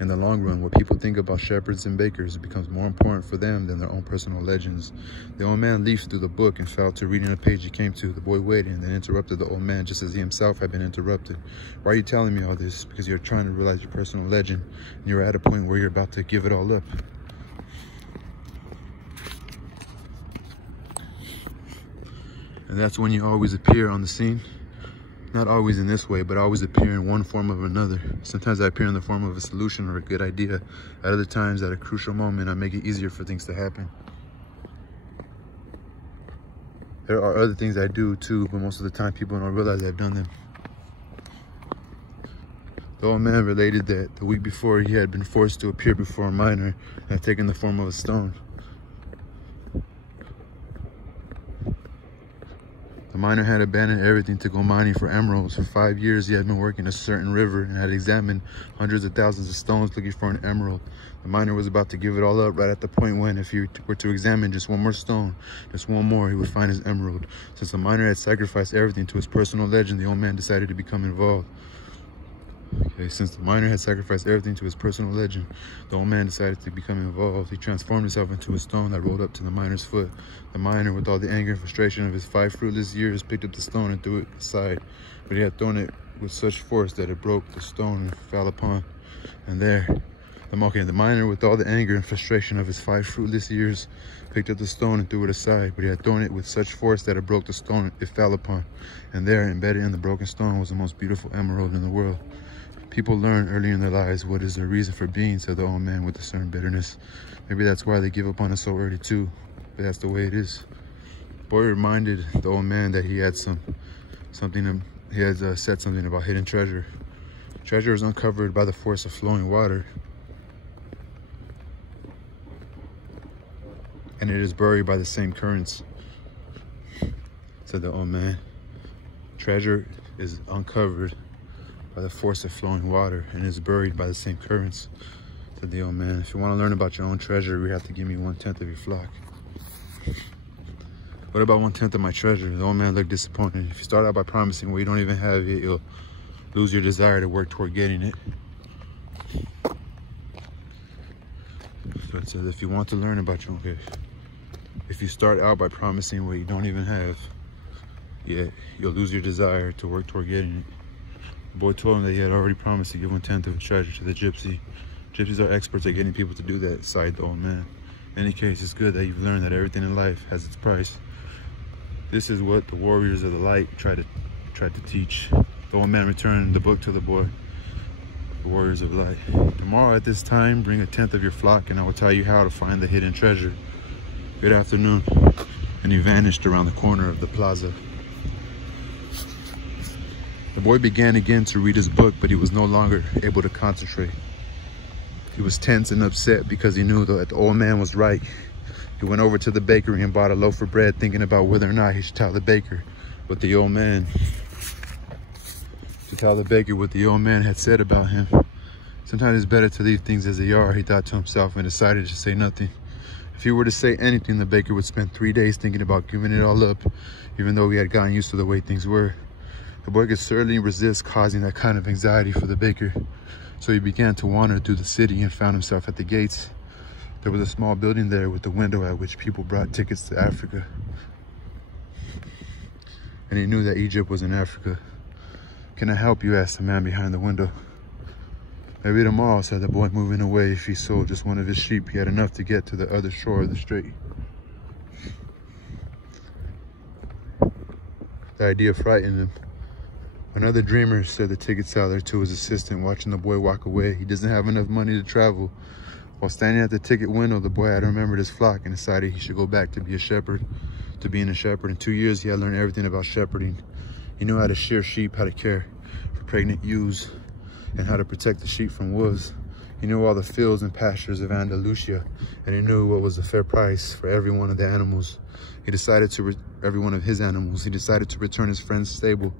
In the long run, what people think about shepherds and bakers becomes more important for them than their own personal legends. The old man leafed through the book and fell to reading a page he came to. The boy waited and then interrupted the old man just as he himself had been interrupted. "Why are you telling me all this?" "Because you're trying to realize your personal legend, and you're at a point where you're about to give it all up." And that's when you always appear on the scene. Not always in this way, but always appear in one form or another. Sometimes I appear in the form of a solution or a good idea. At other times, at a crucial moment, I make it easier for things to happen. There are other things I do too, but most of the time people don't realize I've done them. The old man related that the week before he had been forced to appear before a miner and had taken the form of a stone. The miner had abandoned everything to go mining for emeralds. For 5 years, he had been working a certain river and had examined hundreds of thousands of stones looking for an emerald. The miner was about to give it all up right at the point when, if he were to examine just one more stone, just one more, he would find his emerald. Since the miner had sacrificed everything to his personal legend, the old man decided to become involved. Okay, since the miner had sacrificed everything to his personal legend, the old man decided to become involved. He transformed himself into a stone that rolled up to the miner's foot. The miner, with all the anger and frustration of his 5 fruitless years, picked up the stone and threw it aside. But he had thrown it with such force that it broke the stone and fell upon. And there, the miner, with all the anger and frustration of his 5 fruitless years, picked up the stone and threw it aside. But he had thrown it with such force that it broke the stone it fell upon. And there, embedded in the broken stone, was the most beautiful emerald in the world. People learn early in their lives what is their reason for being, said the old man with a certain bitterness. Maybe that's why they give up on it so early too, but that's the way it is. The boy reminded the old man that he had said something about hidden treasure. Treasure is uncovered by the force of flowing water, and it is buried by the same currents, said the old man. Treasure is uncovered by the force of flowing water and is buried by the same currents, said the old man. If you want to learn about your own treasure, you have to give me 1/10 of your flock. What about 1/10 of my treasure? The old man looked disappointed. If you start out by promising what you don't even have yet, you'll lose your desire to work toward getting it. So it says, if you want to learn about your own treasure, if you start out by promising what you don't even have yet, you'll lose your desire to work toward getting it. The boy told him that he had already promised to give 1/10 of his treasure to the gypsy. Gypsies are experts at getting people to do that, sighed the old man. In any case, it's good that you've learned that everything in life has its price. This is what the warriors of the light tried to teach. The old man returned the book to the boy. The warriors of light. Tomorrow at this time, bring 1/10 of your flock, and I will tell you how to find the hidden treasure. Good afternoon. And he vanished around the corner of the plaza. The boy began again to read his book, but he was no longer able to concentrate. He was tense and upset because he knew that the old man was right. He went over to the bakery and bought a loaf of bread, thinking about whether or not he should tell the baker what the old man had said about him. Sometimes it's better to leave things as they are, he thought to himself, and decided to say nothing. If he were to say anything, the baker would spend 3 days thinking about giving it all up, even though he had gotten used to the way things were. The boy could certainly resist causing that kind of anxiety for the baker. So he began to wander through the city and found himself at the gates. There was a small building there with a window at which people brought tickets to Africa. And he knew that Egypt was in Africa. "Can I help you?" asked the man behind the window. "Maybe tomorrow," said the boy, moving away. If he sold just one of his sheep, he had enough to get to the other shore of the strait. The idea frightened him. "Another dreamer," said the ticket seller to his assistant, watching the boy walk away. "He doesn't have enough money to travel." While standing at the ticket window, the boy had remembered his flock and decided he should go back to being a shepherd. In 2 years, he had learned everything about shepherding. He knew how to shear sheep, how to care for pregnant ewes, and how to protect the sheep from wolves. He knew all the fields and pastures of Andalusia, and he knew what was the fair price for every one of the animals. He decided to return his friend's stable.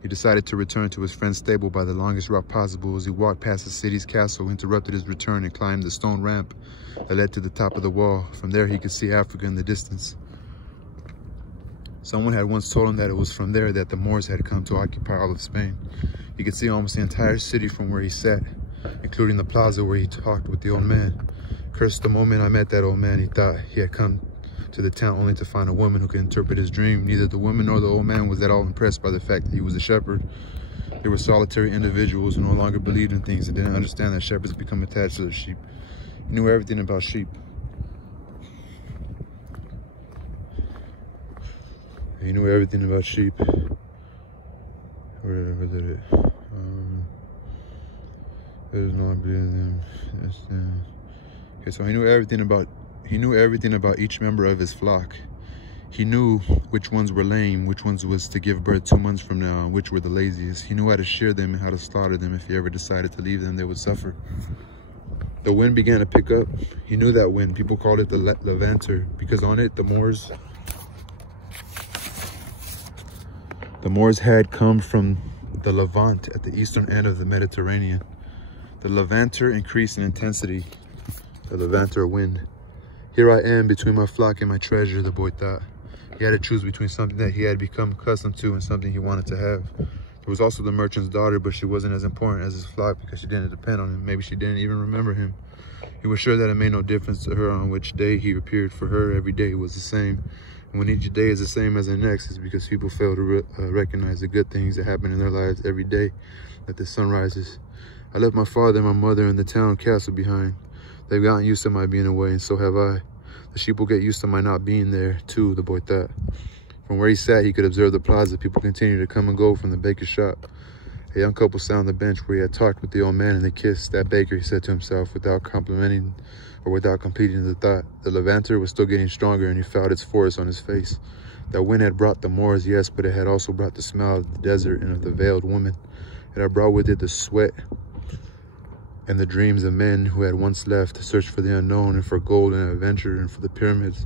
He decided to return to his friend's stable by the longest route possible. As he walked past the city's castle, interrupted his return and climbed the stone ramp that led to the top of the wall. From there, he could see Africa in the distance. Someone had once told him that it was from there that the Moors had come to occupy all of Spain. He could see almost the entire city from where he sat, including the plaza where he talked with the old man. "Cursed the moment I met that old man," he thought. He had come to the town only to find a woman who could interpret his dream. Neither the woman nor the old man was at all impressed by the fact that he was a shepherd. They were solitary individuals who no longer believed in things and didn't understand that shepherds become attached to their sheep. He knew everything about sheep. He knew everything about sheep. Where did it? There's no believing them. Okay, so he knew everything about each member of his flock. He knew which ones were lame, which ones was to give birth 2 months from now, and which were the laziest. He knew how to shear them and how to slaughter them. If he ever decided to leave them, they would suffer. The wind began to pick up. He knew that wind. People called it the Levanter because on it the Moors had come from the Levant at the eastern end of the Mediterranean. The Levanter increased in intensity. The Levanter wind. "Here I am between my flock and my treasure," the boy thought. He had to choose between something that he had become accustomed to and something he wanted to have. There was also the merchant's daughter, but she wasn't as important as his flock because she didn't depend on him. Maybe she didn't even remember him. He was sure that it made no difference to her on which day he appeared. For her, every day was the same. And when each day is the same as the next, it's because people fail to recognize the good things that happen in their lives every day that the sun rises. "I left my father and my mother in the town castle behind. They've gotten used to my being away, and so have I. The sheep will get used to my not being there, too," the boy thought. From where he sat, he could observe the plaza. People continued to come and go from the baker's shop A young couple sat on the bench where he had talked with the old man, and they kissed. That baker, he said to himself, without complimenting or without completing the thought. The levanter was still getting stronger, and he felt its force on his face. That wind had brought the moors, yes, but it had also brought the smell of the desert and of the veiled woman. It had brought with it the sweat and the dreams of men who had once left to search for the unknown and for gold and adventure and for the pyramids.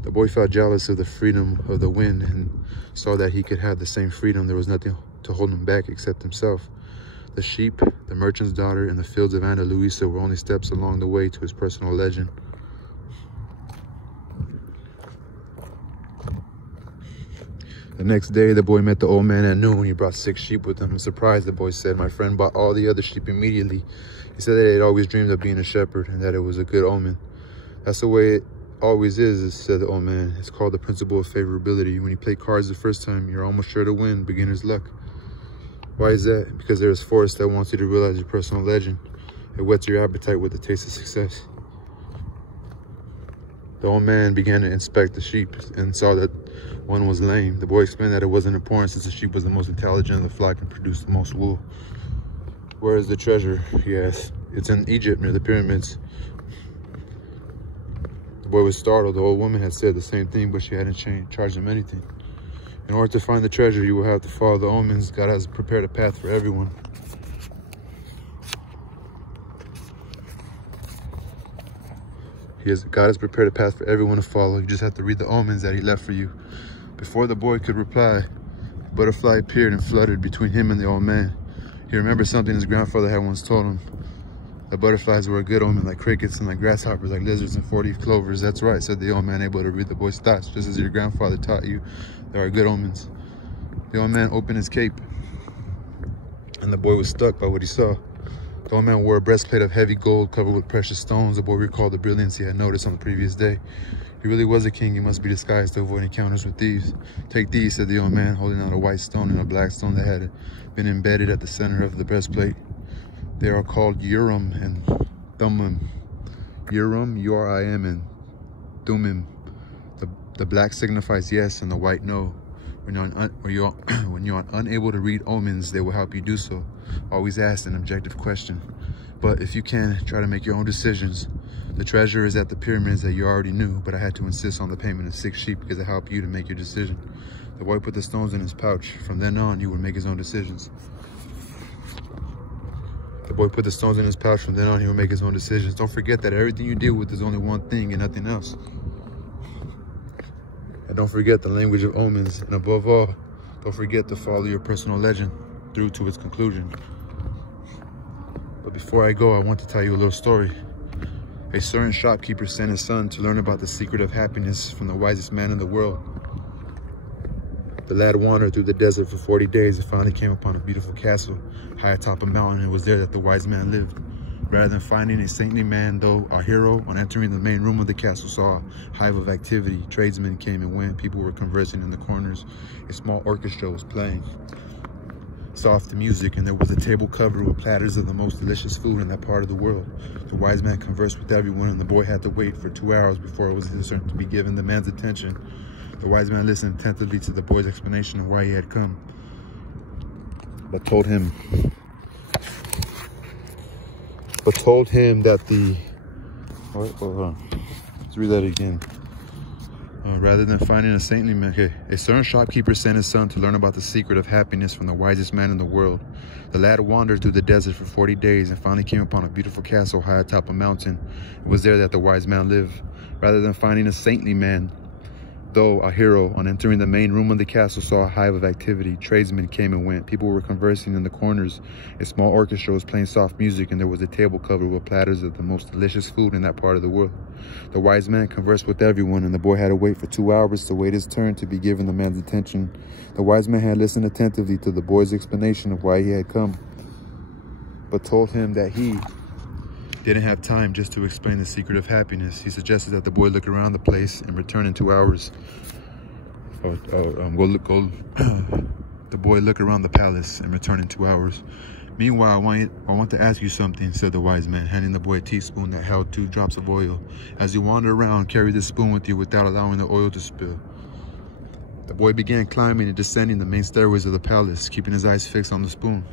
The boy felt jealous of the freedom of the wind and saw that he could have the same freedom. There was nothing to hold him back except himself. The sheep, the merchant's daughter, and the fields of Andalusia were only steps along the way to his personal legend. The next day, the boy met the old man at noon. He brought 6 sheep with him. Surprised, the boy said, "My friend bought all the other sheep immediately." He said that he had always dreamed of being a shepherd and that it was a good omen. "That's the way it always is," said the old man. "It's called the principle of favorability. When you play cards the first time, you're almost sure to win, beginner's luck." Why is that? Because there is force that wants you to realize your personal legend. It whets your appetite with the taste of success. The old man began to inspect the sheep and saw that one was lame. The boy explained that it wasn't important since the sheep was the most intelligent of the flock and produced the most wool. "Where is the treasure?" he asked. "It's in Egypt near the pyramids." The boy was startled. The old woman had said the same thing, but she hadn't charged him anything. "In order to find the treasure, you will have to follow the omens. God has prepared a path for everyone." God has prepared a path for everyone to follow. You just have to read the omens that he left for you. Before the boy could reply, a butterfly appeared and fluttered between him and the old man. He remembered something his grandfather had once told him. The butterflies were a good omen, like crickets, and like grasshoppers, like lizards and 4-leaf clovers. "That's right," said the old man, able to read the boy's thoughts. "Just as your grandfather taught you, there are good omens." The old man opened his cape, and the boy was struck by what he saw. The old man wore a breastplate of heavy gold covered with precious stones. The boy recalled the brilliance he had noticed on the previous day. He really was a king. He must be disguised to avoid encounters with thieves. "Take these," said the old man, holding out a white stone and a black stone that had been embedded at the center of the breastplate. "They are called Urim and Thummim." Urim, U-R-I-M, and Thummim. The black signifies yes and the white no. When you're unable to read omens, they will help you do so. Always ask an objective question. But if you can, try to make your own decisions. The treasure is at the pyramids that you already knew, but I had to insist on the payment of 6 sheep because it helped you to make your decision. The boy put the stones in his pouch. From then on, he would make his own decisions. The boy put the stones in his pouch. From then on, he would make his own decisions. Don't forget that everything you deal with is only one thing and nothing else. And don't forget the language of omens. And above all, don't forget to follow your personal legend through to its conclusion. But before I go, I want to tell you a little story. A certain shopkeeper sent his son to learn about the secret of happiness from the wisest man in the world. The lad wandered through the desert for 40 days and finally came upon a beautiful castle high atop a mountain. It was there that the wise man lived. Rather than finding a saintly man, though, our hero, on entering the main room of the castle, saw a hive of activity. Tradesmen came and went. People were conversing in the corners. A small orchestra was playing soft music, and there was a table covered with platters of the most delicious food in that part of the world. The wise man conversed with everyone, and the boy had to wait for 2 hours before it was his turn to be given the man's attention. The wise man listened attentively to the boy's explanation of why he had come, but told him that the... hold on. Let's read that again. Rather than finding a saintly man, a certain shopkeeper sent his son to learn about the secret of happiness from the wisest man in the world. The lad wandered through the desert for 40 days and finally came upon a beautiful castle high atop a mountain. It was there that the wise man lived. Rather than finding a saintly man, though, our hero, on entering the main room of the castle, saw a hive of activity. Tradesmen came and went. People were conversing in the corners. A small orchestra was playing soft music, and there was a table covered with platters of the most delicious food in that part of the world. The wise man conversed with everyone, and the boy had to wait for 2 hours to wait his turn to be given the man's attention. The wise man had listened attentively to the boy's explanation of why he had come, but told him that he didn't have time just to explain the secret of happiness. He suggested that the boy look around the place and return in 2 hours. The boy look around the palace and return in 2 hours. Meanwhile, I want to ask you something, said the wise man, handing the boy a teaspoon that held 2 drops of oil. As you wander around, carry this spoon with you without allowing the oil to spill. The boy began climbing and descending the main stairways of the palace, keeping his eyes fixed on the spoon.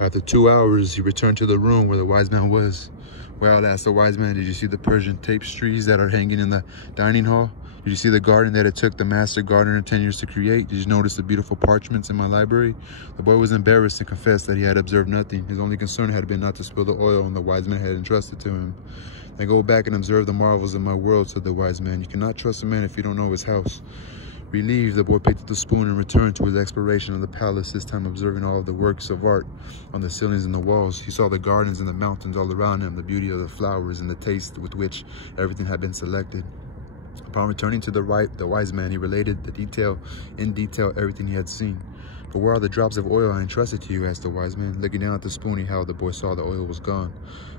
After 2 hours, he returned to the room where the wise man was. Well, asked the wise man, did you see the Persian tapestries that are hanging in the dining hall? Did you see the garden that it took the master gardener 10 years to create? Did you notice the beautiful parchments in my library? The boy was embarrassed and confessed that he had observed nothing. His only concern had been not to spill the oil and the wise man had entrusted to him. Then go back and observe the marvels of my world, said the wise man. You cannot trust a man if you don't know his house. Relieved, the boy picked up the spoon and returned to his exploration of the palace, this time observing all of the works of art on the ceilings and the walls. He saw the gardens and the mountains all around him, the beauty of the flowers and the taste with which everything had been selected. Upon returning to the wise man, he related in detail everything he had seen. But where are the drops of oil I entrusted to you? Asked the wise man. Looking down at the spoon, the boy saw the oil was gone.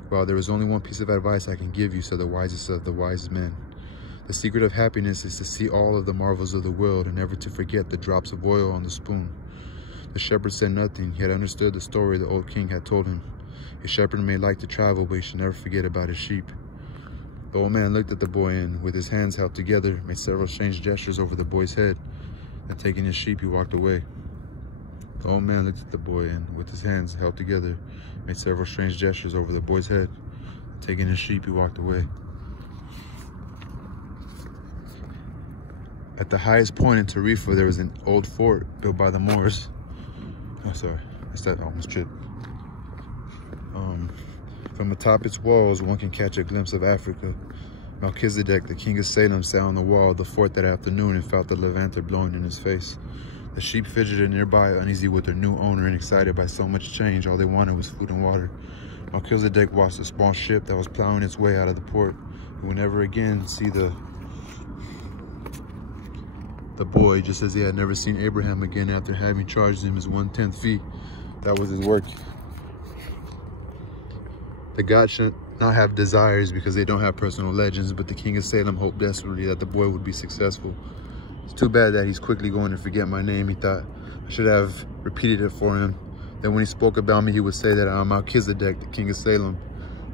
Well, there is only one piece of advice I can give you, said the wisest of the wise men. The secret of happiness is to see all of the marvels of the world and never to forget the drops of oil on the spoon. The shepherd said nothing. He had understood the story the old king had told him. A shepherd may like to travel, but he should never forget about his sheep. The old man looked at the boy and, with his hands held together, made several strange gestures over the boy's head. Then, taking his sheep, he walked away. The old man looked at the boy and, with his hands held together, made several strange gestures over the boy's head. Taking his sheep, he walked away. At the highest point in Tarifa, there was an old fort built by the Moors. Oh, sorry. I almost tripped. From atop its walls, one can catch a glimpse of Africa. Melchizedek, the king of Salem, sat on the wall of the fort that afternoon and felt the levanter blowing in his face. The sheep fidgeted nearby, uneasy with their new owner and excited by so much change. All they wanted was food and water. Melchizedek watched a small ship that was plowing its way out of the port. He would never again see the boy, just as he had never seen Abraham again after having charged him his 1/10 fee. That was his work. The gods should not have desires because they don't have personal legends, but the king of Salem hoped desperately that the boy would be successful. It's too bad that he's quickly going to forget my name, he thought. I should have repeated it for him. Then when he spoke about me, he would say that I'm Melchizedek, the king of Salem.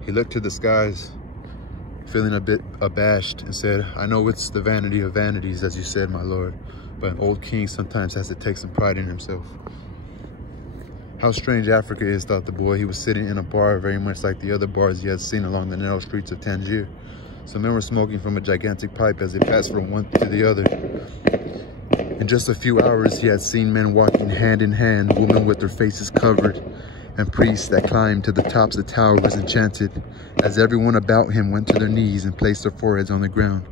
He looked to the skies, feeling a bit abashed, and said, I know it's the vanity of vanities, as you said, my lord, but an old king sometimes has to take some pride in himself. How strange Africa is, thought the boy. He was sitting in a bar very much like the other bars he had seen along the narrow streets of Tangier. Some men were smoking from a gigantic pipe as they passed from one to the other. In just a few hours, he had seen men walking hand in hand, women with their faces covered, and priests that climbed to the tops of towers and chanted, as everyone about him went to their knees and placed their foreheads on the ground.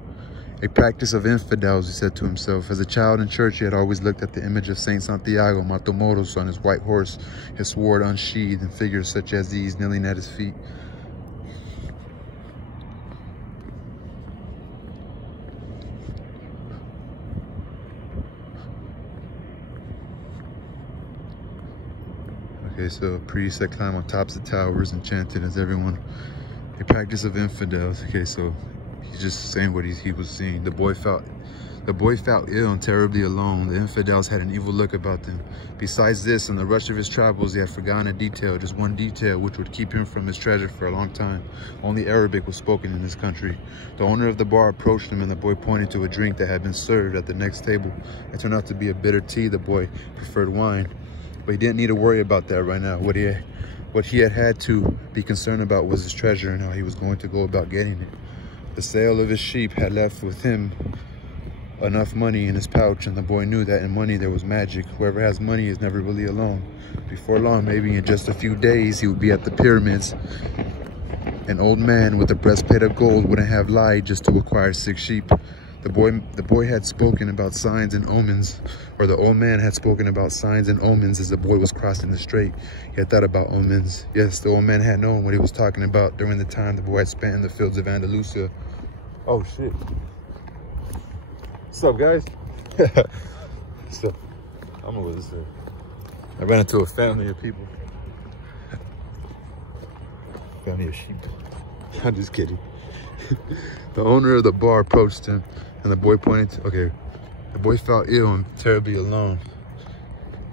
A practice of infidels, he said to himself. As a child in church, he had always looked at the image of Saint Santiago Matamoros on his white horse, his sword unsheathed, and figures such as these kneeling at his feet. Okay, so priests that climb on tops of towers and chanted as everyone. A practice of infidels. Okay, so he's just saying what he was seeing. The boy felt ill and terribly alone. The infidels had an evil look about them. Besides this, in the rush of his travels, he had forgotten a detail, just one detail, which would keep him from his treasure for a long time. Only Arabic was spoken in this country. The owner of the bar approached him, and the boy pointed to a drink that had been served at the next table. It turned out to be a bitter tea. The boy preferred wine, but he didn't need to worry about that right now. What he had to be concerned about was his treasure and how he was going to go about getting it. The sale of his sheep had left with him enough money in his pouch, and the boy knew that in money there was magic. Whoever has money is never really alone. Before long, maybe in just a few days, he would be at the pyramids. An old man with a breastplate of gold wouldn't have lied just to acquire 6 sheep. The boy had spoken about signs and omens, or the old man had spoken about signs and omens as the boy was crossing the strait. He had thought about omens. Yes, the old man had known what he was talking about during the time the boy had spent in the fields of Andalusia. Oh, shit. What's up, guys? What's up? I'm over this way. I ran into a family of people. Family of sheep. I'm just kidding. The owner of the bar approached him, and the boy pointed to, the boy felt ill and terribly alone.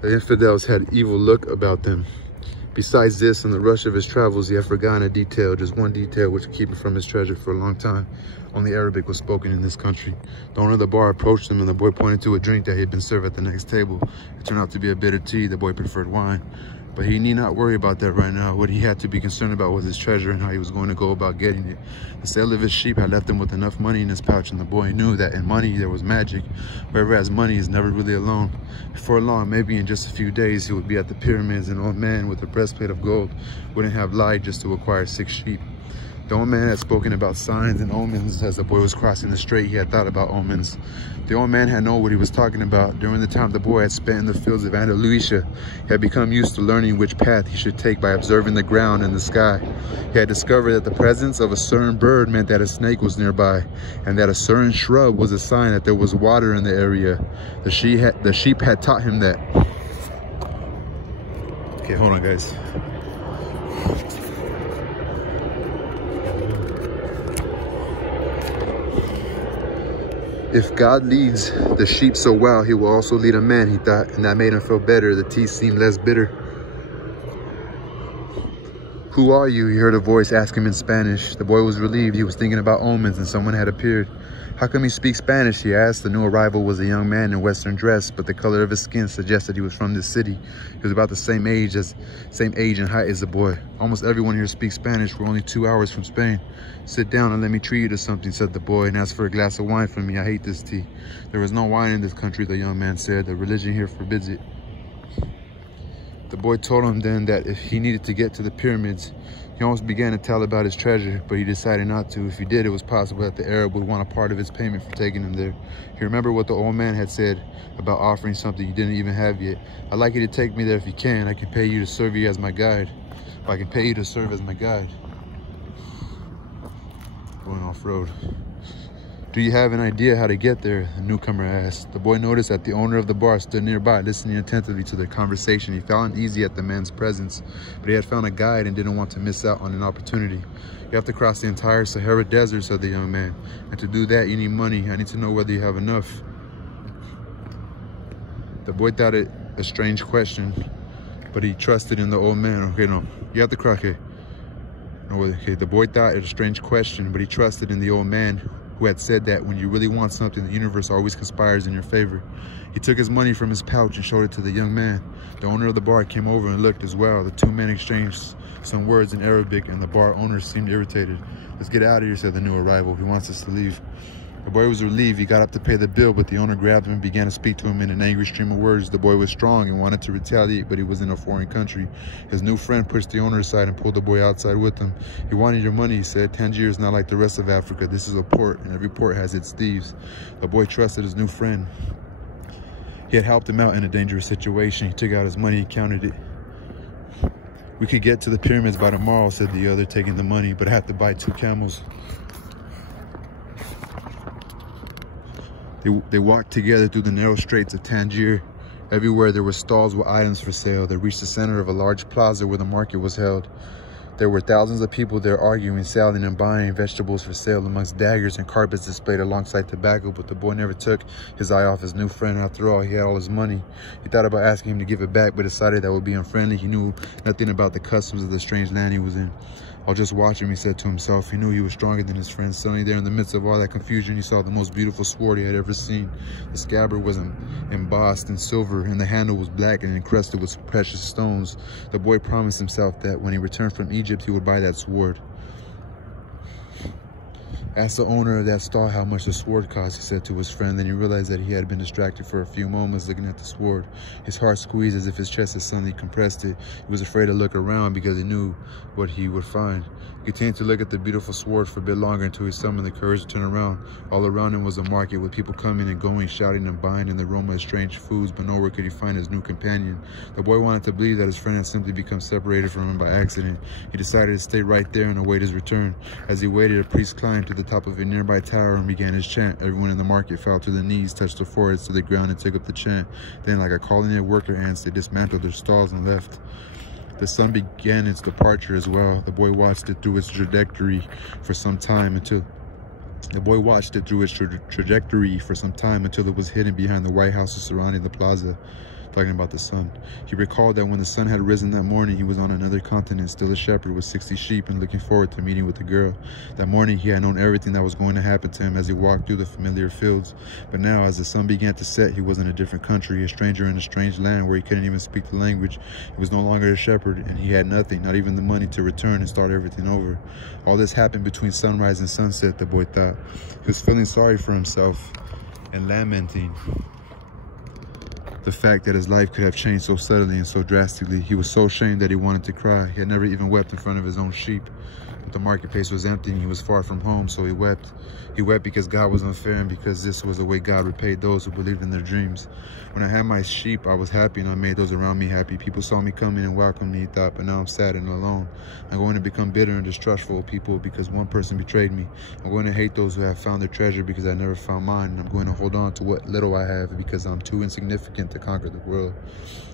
The infidels had an evil look about them. Besides this, in the rush of his travels, he had forgotten a detail, just one detail which would keep him from his treasure for a long time. Only Arabic was spoken in this country. The owner of the bar approached him, and the boy pointed to a drink that he had been served at the next table. It turned out to be a bitter tea. The boy preferred wine. But he need not worry about that right now. What he had to be concerned about was his treasure and how he was going to go about getting it. The sale of his sheep had left him with enough money in his pouch, and the boy knew that in money there was magic. Whoever has money is never really alone. Before long, maybe in just a few days, he would be at the pyramids, and an old man with a breastplate of gold wouldn't have lied just to acquire 6 sheep. The old man had spoken about signs and omens. As the boy was crossing the strait, he had thought about omens. The old man had known what he was talking about. During the time the boy had spent in the fields of Andalusia, he had become used to learning which path he should take by observing the ground and the sky. He had discovered that the presence of a certain bird meant that a snake was nearby, and that a certain shrub was a sign that there was water in the area. The sheep had taught him that. Okay, hold on, guys. If God leads the sheep so well, he will also lead a man, he thought, and that made him feel better. The tea seemed less bitter. Who are you? He heard a voice ask him in Spanish. The boy was relieved. He was thinking about omens, and someone had appeared. How come you speak Spanish? He asked. The new arrival was a young man in Western dress, but the color of his skin suggested he was from this city. He was about the same age and height as the boy. Almost everyone here speaks Spanish. We're only 2 hours from Spain. Sit down and let me treat you to something, said the boy, and asked for a glass of wine for me. I hate this tea. There is no wine in this country, the young man said. The religion here forbids it. The boy told him then that if he needed to get to the pyramids, he almost began to tell about his treasure, but he decided not to. If he did, it was possible that the Arab would want a part of his payment for taking him there. He remembered what the old man had said about offering something he didn't even have yet. I'd like you to take me there if you can. I can pay you to serve you as my guide. If I can pay you to serve as my guide. Going off-road. Do you have an idea how to get there? The newcomer asked. The boy noticed that the owner of the bar stood nearby, listening attentively to their conversation. He felt uneasy at the man's presence, but he had found a guide and didn't want to miss out on an opportunity. You have to cross the entire Sahara Desert, said the young man. And to do that, you need money. I need to know whether you have enough. The boy thought it a strange question, but he trusted in the old man. Okay, no, you have to cross here. No, okay, the boy thought it a strange question, but he trusted in the old man, who had said that when you really want something, the universe always conspires in your favor. He took his money from his pouch and showed it to the young man. The owner of the bar came over and looked as well. The two men exchanged some words in Arabic, and the bar owner seemed irritated. Let's get out of here, said the new arrival. He wants us to leave. The boy was relieved. He got up to pay the bill, but the owner grabbed him and began to speak to him in an angry stream of words. The boy was strong and wanted to retaliate, but he was in a foreign country. His new friend pushed the owner aside and pulled the boy outside with him. He wanted your money, he said. Tangier is not like the rest of Africa. This is a port, and every port has its thieves. The boy trusted his new friend. He had helped him out in a dangerous situation. He took out his money, he counted it. We could get to the pyramids by tomorrow, said the other, taking the money, but I have to buy 2 camels. They walked together through the narrow straits of Tangier. Everywhere there were stalls with items for sale. They reached the center of a large plaza where the market was held. There were thousands of people there arguing, selling, and buying vegetables for sale amongst daggers and carpets displayed alongside tobacco, but the boy never took his eye off his new friend. After all, he had all his money. He thought about asking him to give it back, but decided that would be unfriendly. He knew nothing about the customs of the strange land he was in. I'll just watch him, he said to himself. He knew he was stronger than his friends. Suddenly there in the midst of all that confusion, he saw the most beautiful sword he had ever seen. The scabbard was embossed in silver, and the handle was black and encrusted with precious stones. The boy promised himself that when he returned from Egypt, he would buy that sword. Ask the owner of that stall how much the sword cost, he said to his friend. Then he realized that he had been distracted for a few moments looking at the sword. His heart squeezed as if his chest had suddenly compressed it. He was afraid to look around because he knew what he would find. He continued to look at the beautiful sword for a bit longer until he summoned the courage to turn around. All around him was a market with people coming and going, shouting and buying in the aroma of strange foods, but nowhere could he find his new companion. The boy wanted to believe that his friend had simply become separated from him by accident. He decided to stay right there and await his return. As he waited, a priest climbed to the top of a nearby tower and began his chant. Everyone in the market fell to their knees, touched their foreheads to the ground, and took up the chant. Then, like a colony of worker ants, they dismantled their stalls and left. The sun began its departure as well. The boy watched it through its trajectory for some time until it was hidden behind the white houses surrounding the plaza. talking about the sun. He recalled that when the sun had risen that morning, he was on another continent, still a shepherd with 60 sheep and looking forward to meeting with the girl. That morning, he had known everything that was going to happen to him as he walked through the familiar fields. But now, as the sun began to set, he was in a different country, a stranger in a strange land where he couldn't even speak the language. He was no longer a shepherd, and he had nothing, not even the money to return and start everything over. All this happened between sunrise and sunset, the boy thought. He was feeling sorry for himself and lamenting the fact that his life could have changed so suddenly and so drastically. He was so ashamed that he wanted to cry. He had never even wept in front of his own sheep. But the marketplace was empty and he was far from home, so he wept. He wept because God was unfair and because this was the way God repaid those who believed in their dreams. When I had my sheep, I was happy and I made those around me happy. People saw me coming and welcomed me, he thought, but now I'm sad and alone. I'm going to become bitter and distrustful of people because one person betrayed me. I'm going to hate those who have found their treasure because I never found mine. And I'm going to hold on to what little I have because I'm too insignificant to conquer the world.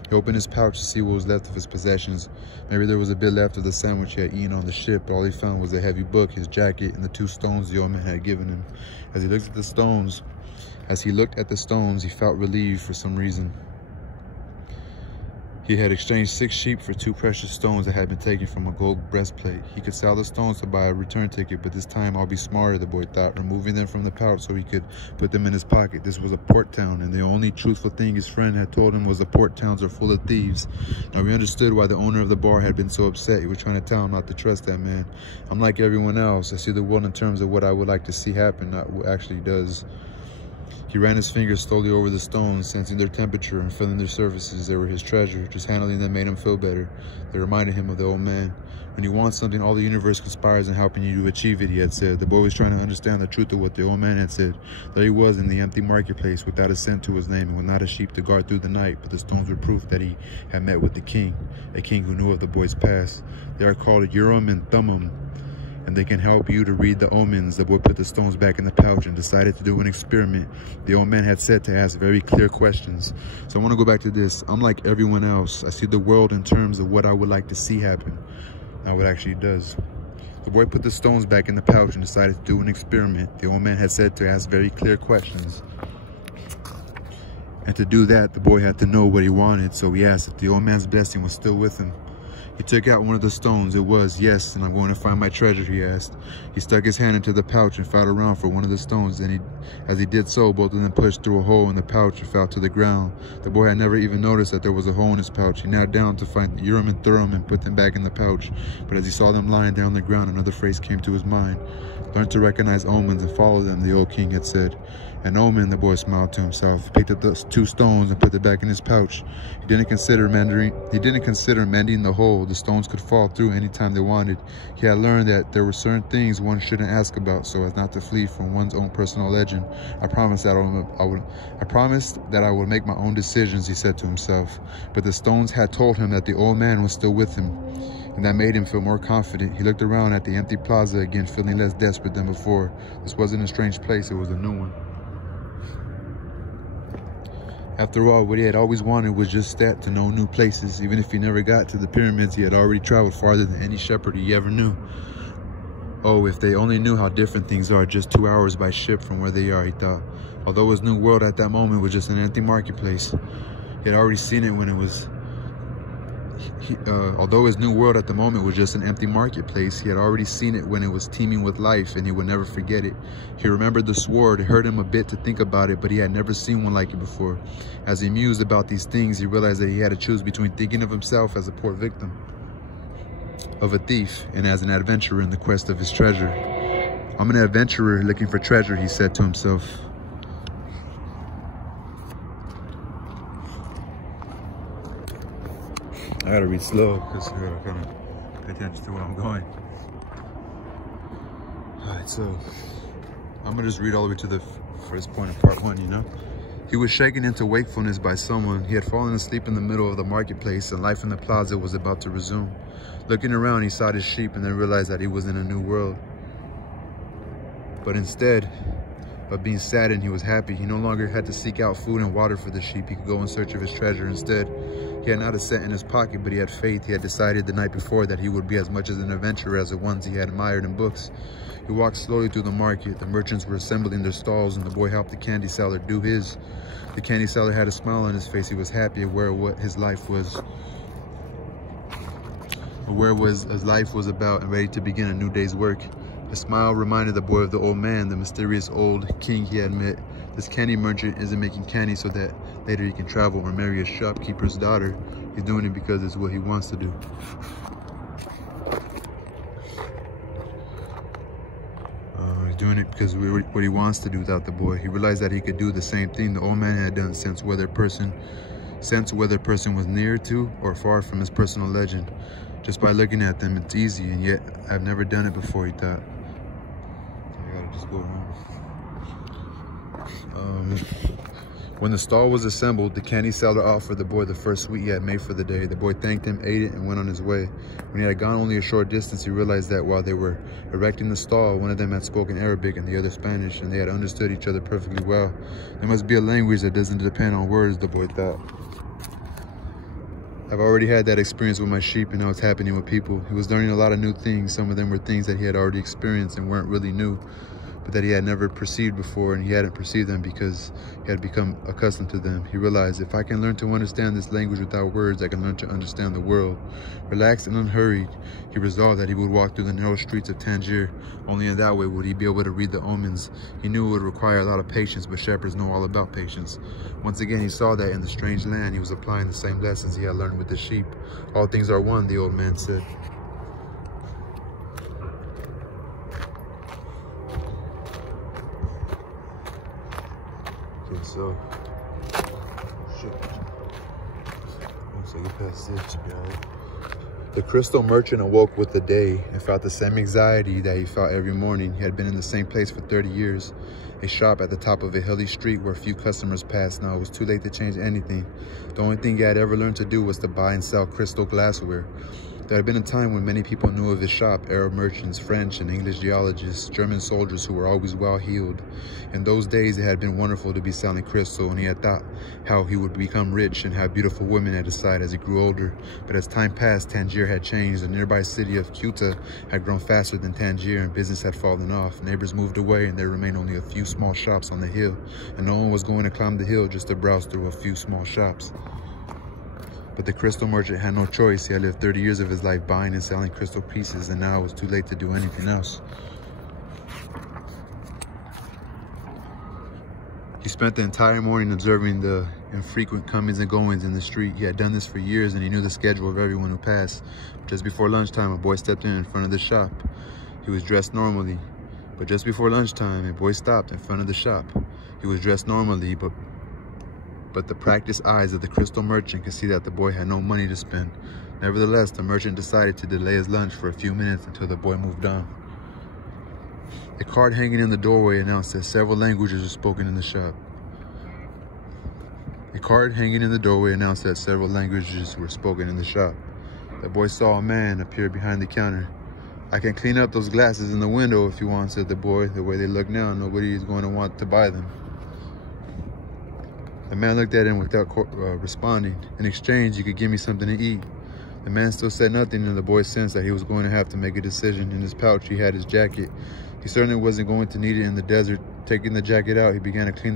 He opened his pouch to see what was left of his possessions. Maybe there was a bit left of the sandwich he had eaten on the ship, but all he found was a heavy book, his jacket, and the 2 stones the old man had given him. As he looked at the stones, he felt relieved for some reason. He had exchanged 6 sheep for 2 precious stones that had been taken from a gold breastplate. He could sell the stones to buy a return ticket, but this time I'll be smarter, the boy thought, removing them from the pouch so he could put them in his pocket. This was a port town, and the only truthful thing his friend had told him was the port towns are full of thieves. Now he understood why the owner of the bar had been so upset. He was trying to tell him not to trust that man. I'm like everyone else. I see the world in terms of what I would like to see happen, not what actually does. He ran his fingers slowly over the stones, sensing their temperature and feeling their surfaces. They were his treasure. Just handling them made him feel better. They reminded him of the old man. When you want something, all the universe conspires in helping you to achieve it, he had said. The boy was trying to understand the truth of what the old man had said. There he was in the empty marketplace without a cent to his name and with not a sheep to guard through the night, but the stones were proof that he had met with the king, a king who knew of the boy's past. They are called Urim and Thummim, and they can help you to read the omens. The boy put the stones back in the pouch and decided to do an experiment. The old man had said to ask very clear questions. So I want to go back to this. I'm like everyone else. I see the world in terms of what I would like to see happen, not what actually does. The boy put the stones back in the pouch and decided to do an experiment. The old man had said to ask very clear questions. And to do that, the boy had to know what he wanted. So he asked if the old man's blessing was still with him. He took out one of the stones. It was, yes, and I'm going to find my treasure, he asked. He stuck his hand into the pouch and felt around for one of the stones. And as he did so, both of them pushed through a hole in the pouch and fell to the ground. The boy had never even noticed that there was a hole in his pouch. He knelt down to find the Urim and Thummim and put them back in the pouch. But as he saw them lying down on the ground, another phrase came to his mind. Learn to recognize omens and follow them, the old king had said. An omen, the boy smiled to himself. He picked up the 2 stones and put them back in his pouch. He didn't consider mending the hole. The stones could fall through any time they wanted. He had learned that there were certain things one shouldn't ask about so as not to flee from one's own personal legend. I promised that I would make my own decisions, he said to himself. But the stones had told him that the old man was still with him, and that made him feel more confident. He looked around at the empty plaza again, feeling less desperate than before. This wasn't a strange place, it was a new one. After all, what he had always wanted was just that, to know new places. Even if he never got to the pyramids, he had already traveled farther than any shepherd he ever knew. Oh, if they only knew how different things are just 2 hours by ship from where they are, he thought. Although his new world at that moment was just an empty marketplace, he had already seen it when it was... Although his new world at the moment was just an empty marketplace, he had already seen it when it was teeming with life, and he would never forget it. He remembered the sword. It hurt him a bit to think about it, but he had never seen one like it before. As he mused about these things, he realized that he had to choose between thinking of himself as a poor victim of a thief and as an adventurer in the quest of his treasure. I'm an adventurer looking for treasure, he said to himself. I gotta read slow because I gotta kind of pay attention to where I'm going. Alright, so I'm gonna just read all the way to the first point of part 1, you know? He was shaken into wakefulness by someone. He had fallen asleep in the middle of the marketplace and life in the plaza was about to resume. Looking around, he saw his sheep and then realized that he was in a new world. But instead, of being saddened, he was happy. He no longer had to seek out food and water for the sheep. He could go in search of his treasure instead. He had not a cent in his pocket, but he had faith. He had decided the night before that he would be as much as an adventurer as the ones he had admired in books. He walked slowly through the market. The merchants were assembling their stalls, and the boy helped the candy seller do his. The candy seller had a smile on his face. He was happy, aware of what his life was. Aware of what his life was about, and ready to begin a new day's work. The smile reminded the boy of the old man, the mysterious old king he had met. This candy merchant isn't making candy so that later he can travel or marry a shopkeeper's daughter. He's doing it because it's what he wants to do. He's doing it because what he wants to do, thought the boy. He realized that he could do the same thing the old man had done, sense whether a person was near to or far from his personal legend. Just by looking at them, it's easy, and yet I've never done it before, he thought. I gotta just go around. When the stall was assembled, the candy seller offered the boy the first sweet he had made for the day. The boy thanked him, ate it, and went on his way. When he had gone only a short distance, he realized that while they were erecting the stall, one of them had spoken Arabic and the other Spanish, and they had understood each other perfectly well. There must be a language that doesn't depend on words, the boy thought. I've already had that experience with my sheep, and now it's happening with people. He was learning a lot of new things. Some of them were things that he had already experienced and weren't really new, but that he had never perceived before, and he hadn't perceived them because he had become accustomed to them. He realized, if I can learn to understand this language without words, I can learn to understand the world. Relaxed and unhurried, he resolved that he would walk through the narrow streets of Tangier. Only in that way would he be able to read the omens. He knew it would require a lot of patience, but shepherds know all about patience. Once again, he saw that in the strange land, he was applying the same lessons he had learned with the sheep. All things are one, the old man said. Okay, so, shit. Looks like it passed 6, guys. The crystal merchant awoke with the day and felt the same anxiety that he felt every morning. He had been in the same place for 30 years, a shop at the top of a hilly street where few customers passed. Now it was too late to change anything. The only thing he had ever learned to do was to buy and sell crystal glassware. There had been a time when many people knew of his shop, Arab merchants, French and English geologists, German soldiers who were always well-heeled. In those days, it had been wonderful to be selling crystal, and he had thought how he would become rich and have beautiful women at his side as he grew older. But as time passed, Tangier had changed. The nearby city of Ceuta had grown faster than Tangier, and business had fallen off. Neighbors moved away, and there remained only a few small shops on the hill, and no one was going to climb the hill just to browse through a few small shops. But the crystal merchant had no choice. He had lived 30 years of his life buying and selling crystal pieces, and now it was too late to do anything else. He spent the entire morning observing the infrequent comings and goings in the street. He had done this for years, and he knew the schedule of everyone who passed. Just before lunchtime, a boy stepped in front of the shop. He was dressed normally, but just before lunchtime, a boy stopped in front of the shop. He was dressed normally, but the practiced eyes of the crystal merchant could see that the boy had no money to spend. Nevertheless, the merchant decided to delay his lunch for a few minutes until the boy moved on. A card hanging in the doorway announced that several languages were spoken in the shop. A card hanging in the doorway announced that several languages were spoken in the shop. The boy saw a man appear behind the counter. "I can clean up those glasses in the window if you want," said the boy. "The way they look now, nobody is going to want to buy them." The man looked at him without responding. "In exchange, you could give me something to eat." The man still said nothing, and the boy sensed that he was going to have to make a decision. In his pouch, he had his jacket. He certainly wasn't going to need it in the desert. Taking the jacket out, he began to clean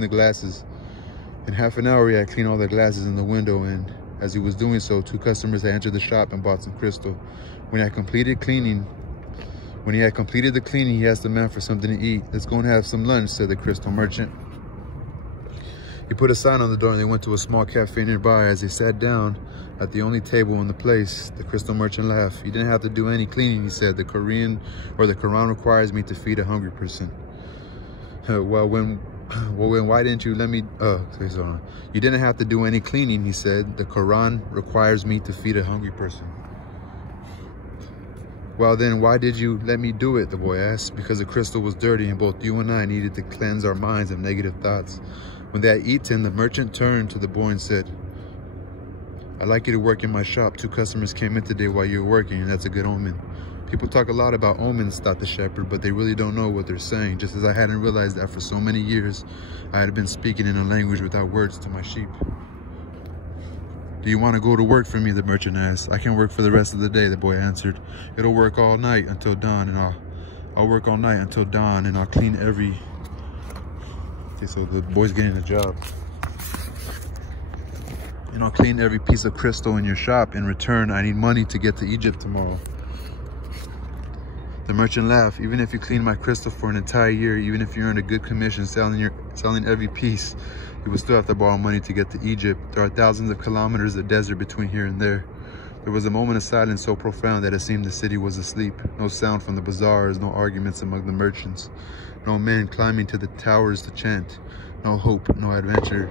the glasses. In half an hour, he had cleaned all the glasses in the window, and as he was doing so, 2 customers had entered the shop and bought some crystal. When he had completed the cleaning, he asked the man for something to eat. "Let's go and have some lunch," said the crystal merchant. He put a sign on the door, and they went to a small cafe nearby. As they sat down at the only table in the place, the crystal merchant laughed. "You didn't have to do any cleaning," he said. The Quran requires me to feed a hungry person." Why didn't you let me, "You didn't have to do any cleaning," he said. "The Quran requires me to feed a hungry person." "Well then, why did you let me do it?" the boy asked. "Because the crystal was dirty, and both you and I needed to cleanse our minds of negative thoughts." When they had eaten, the merchant turned to the boy and said, "I'd like you to work in my shop. 2 customers came in today while you were working, and that's a good omen. People talk a lot about omens, thought the shepherd, but they really don't know what they're saying, just as I hadn't realized that for so many years I had been speaking in a language without words to my sheep. Do you want to go to work for me? The merchant asked. I can work for the rest of the day, the boy answered. It'll work all night until dawn, and I'll work all night until dawn, and I'll clean every... Okay, so the boy's getting a job. And I'll clean every piece of crystal in your shop. In return, I need money to get to Egypt tomorrow. The merchant laughed. Even if you clean my crystal for an entire year, even if you earned a good commission selling every piece, you will still have to borrow money to get to Egypt. There are thousands of kilometers of desert between here and there. There was a moment of silence so profound that it seemed the city was asleep. No sound from the bazaars, no arguments among the merchants, no men climbing to the towers to chant, no hope, no adventure,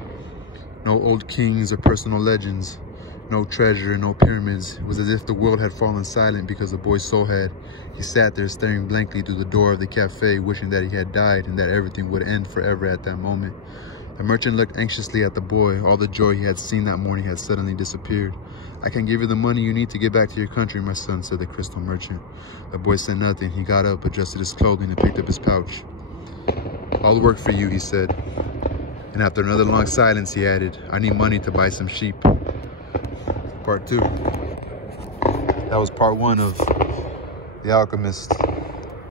no old kings or personal legends, no treasure, no pyramids. It was as if the world had fallen silent because the boy's soul had. He sat there staring blankly through the door of the cafe, wishing that he had died and that everything would end forever at that moment. The merchant looked anxiously at the boy. All the joy he had seen that morning had suddenly disappeared. I can give you the money you need to get back to your country, my son, said the crystal merchant. The boy said nothing. He got up, adjusted his clothing, and picked up his pouch. I'll work for you, he said. And after another long silence, he added, I need money to buy some sheep. Part 2. That was part 1 of The Alchemist.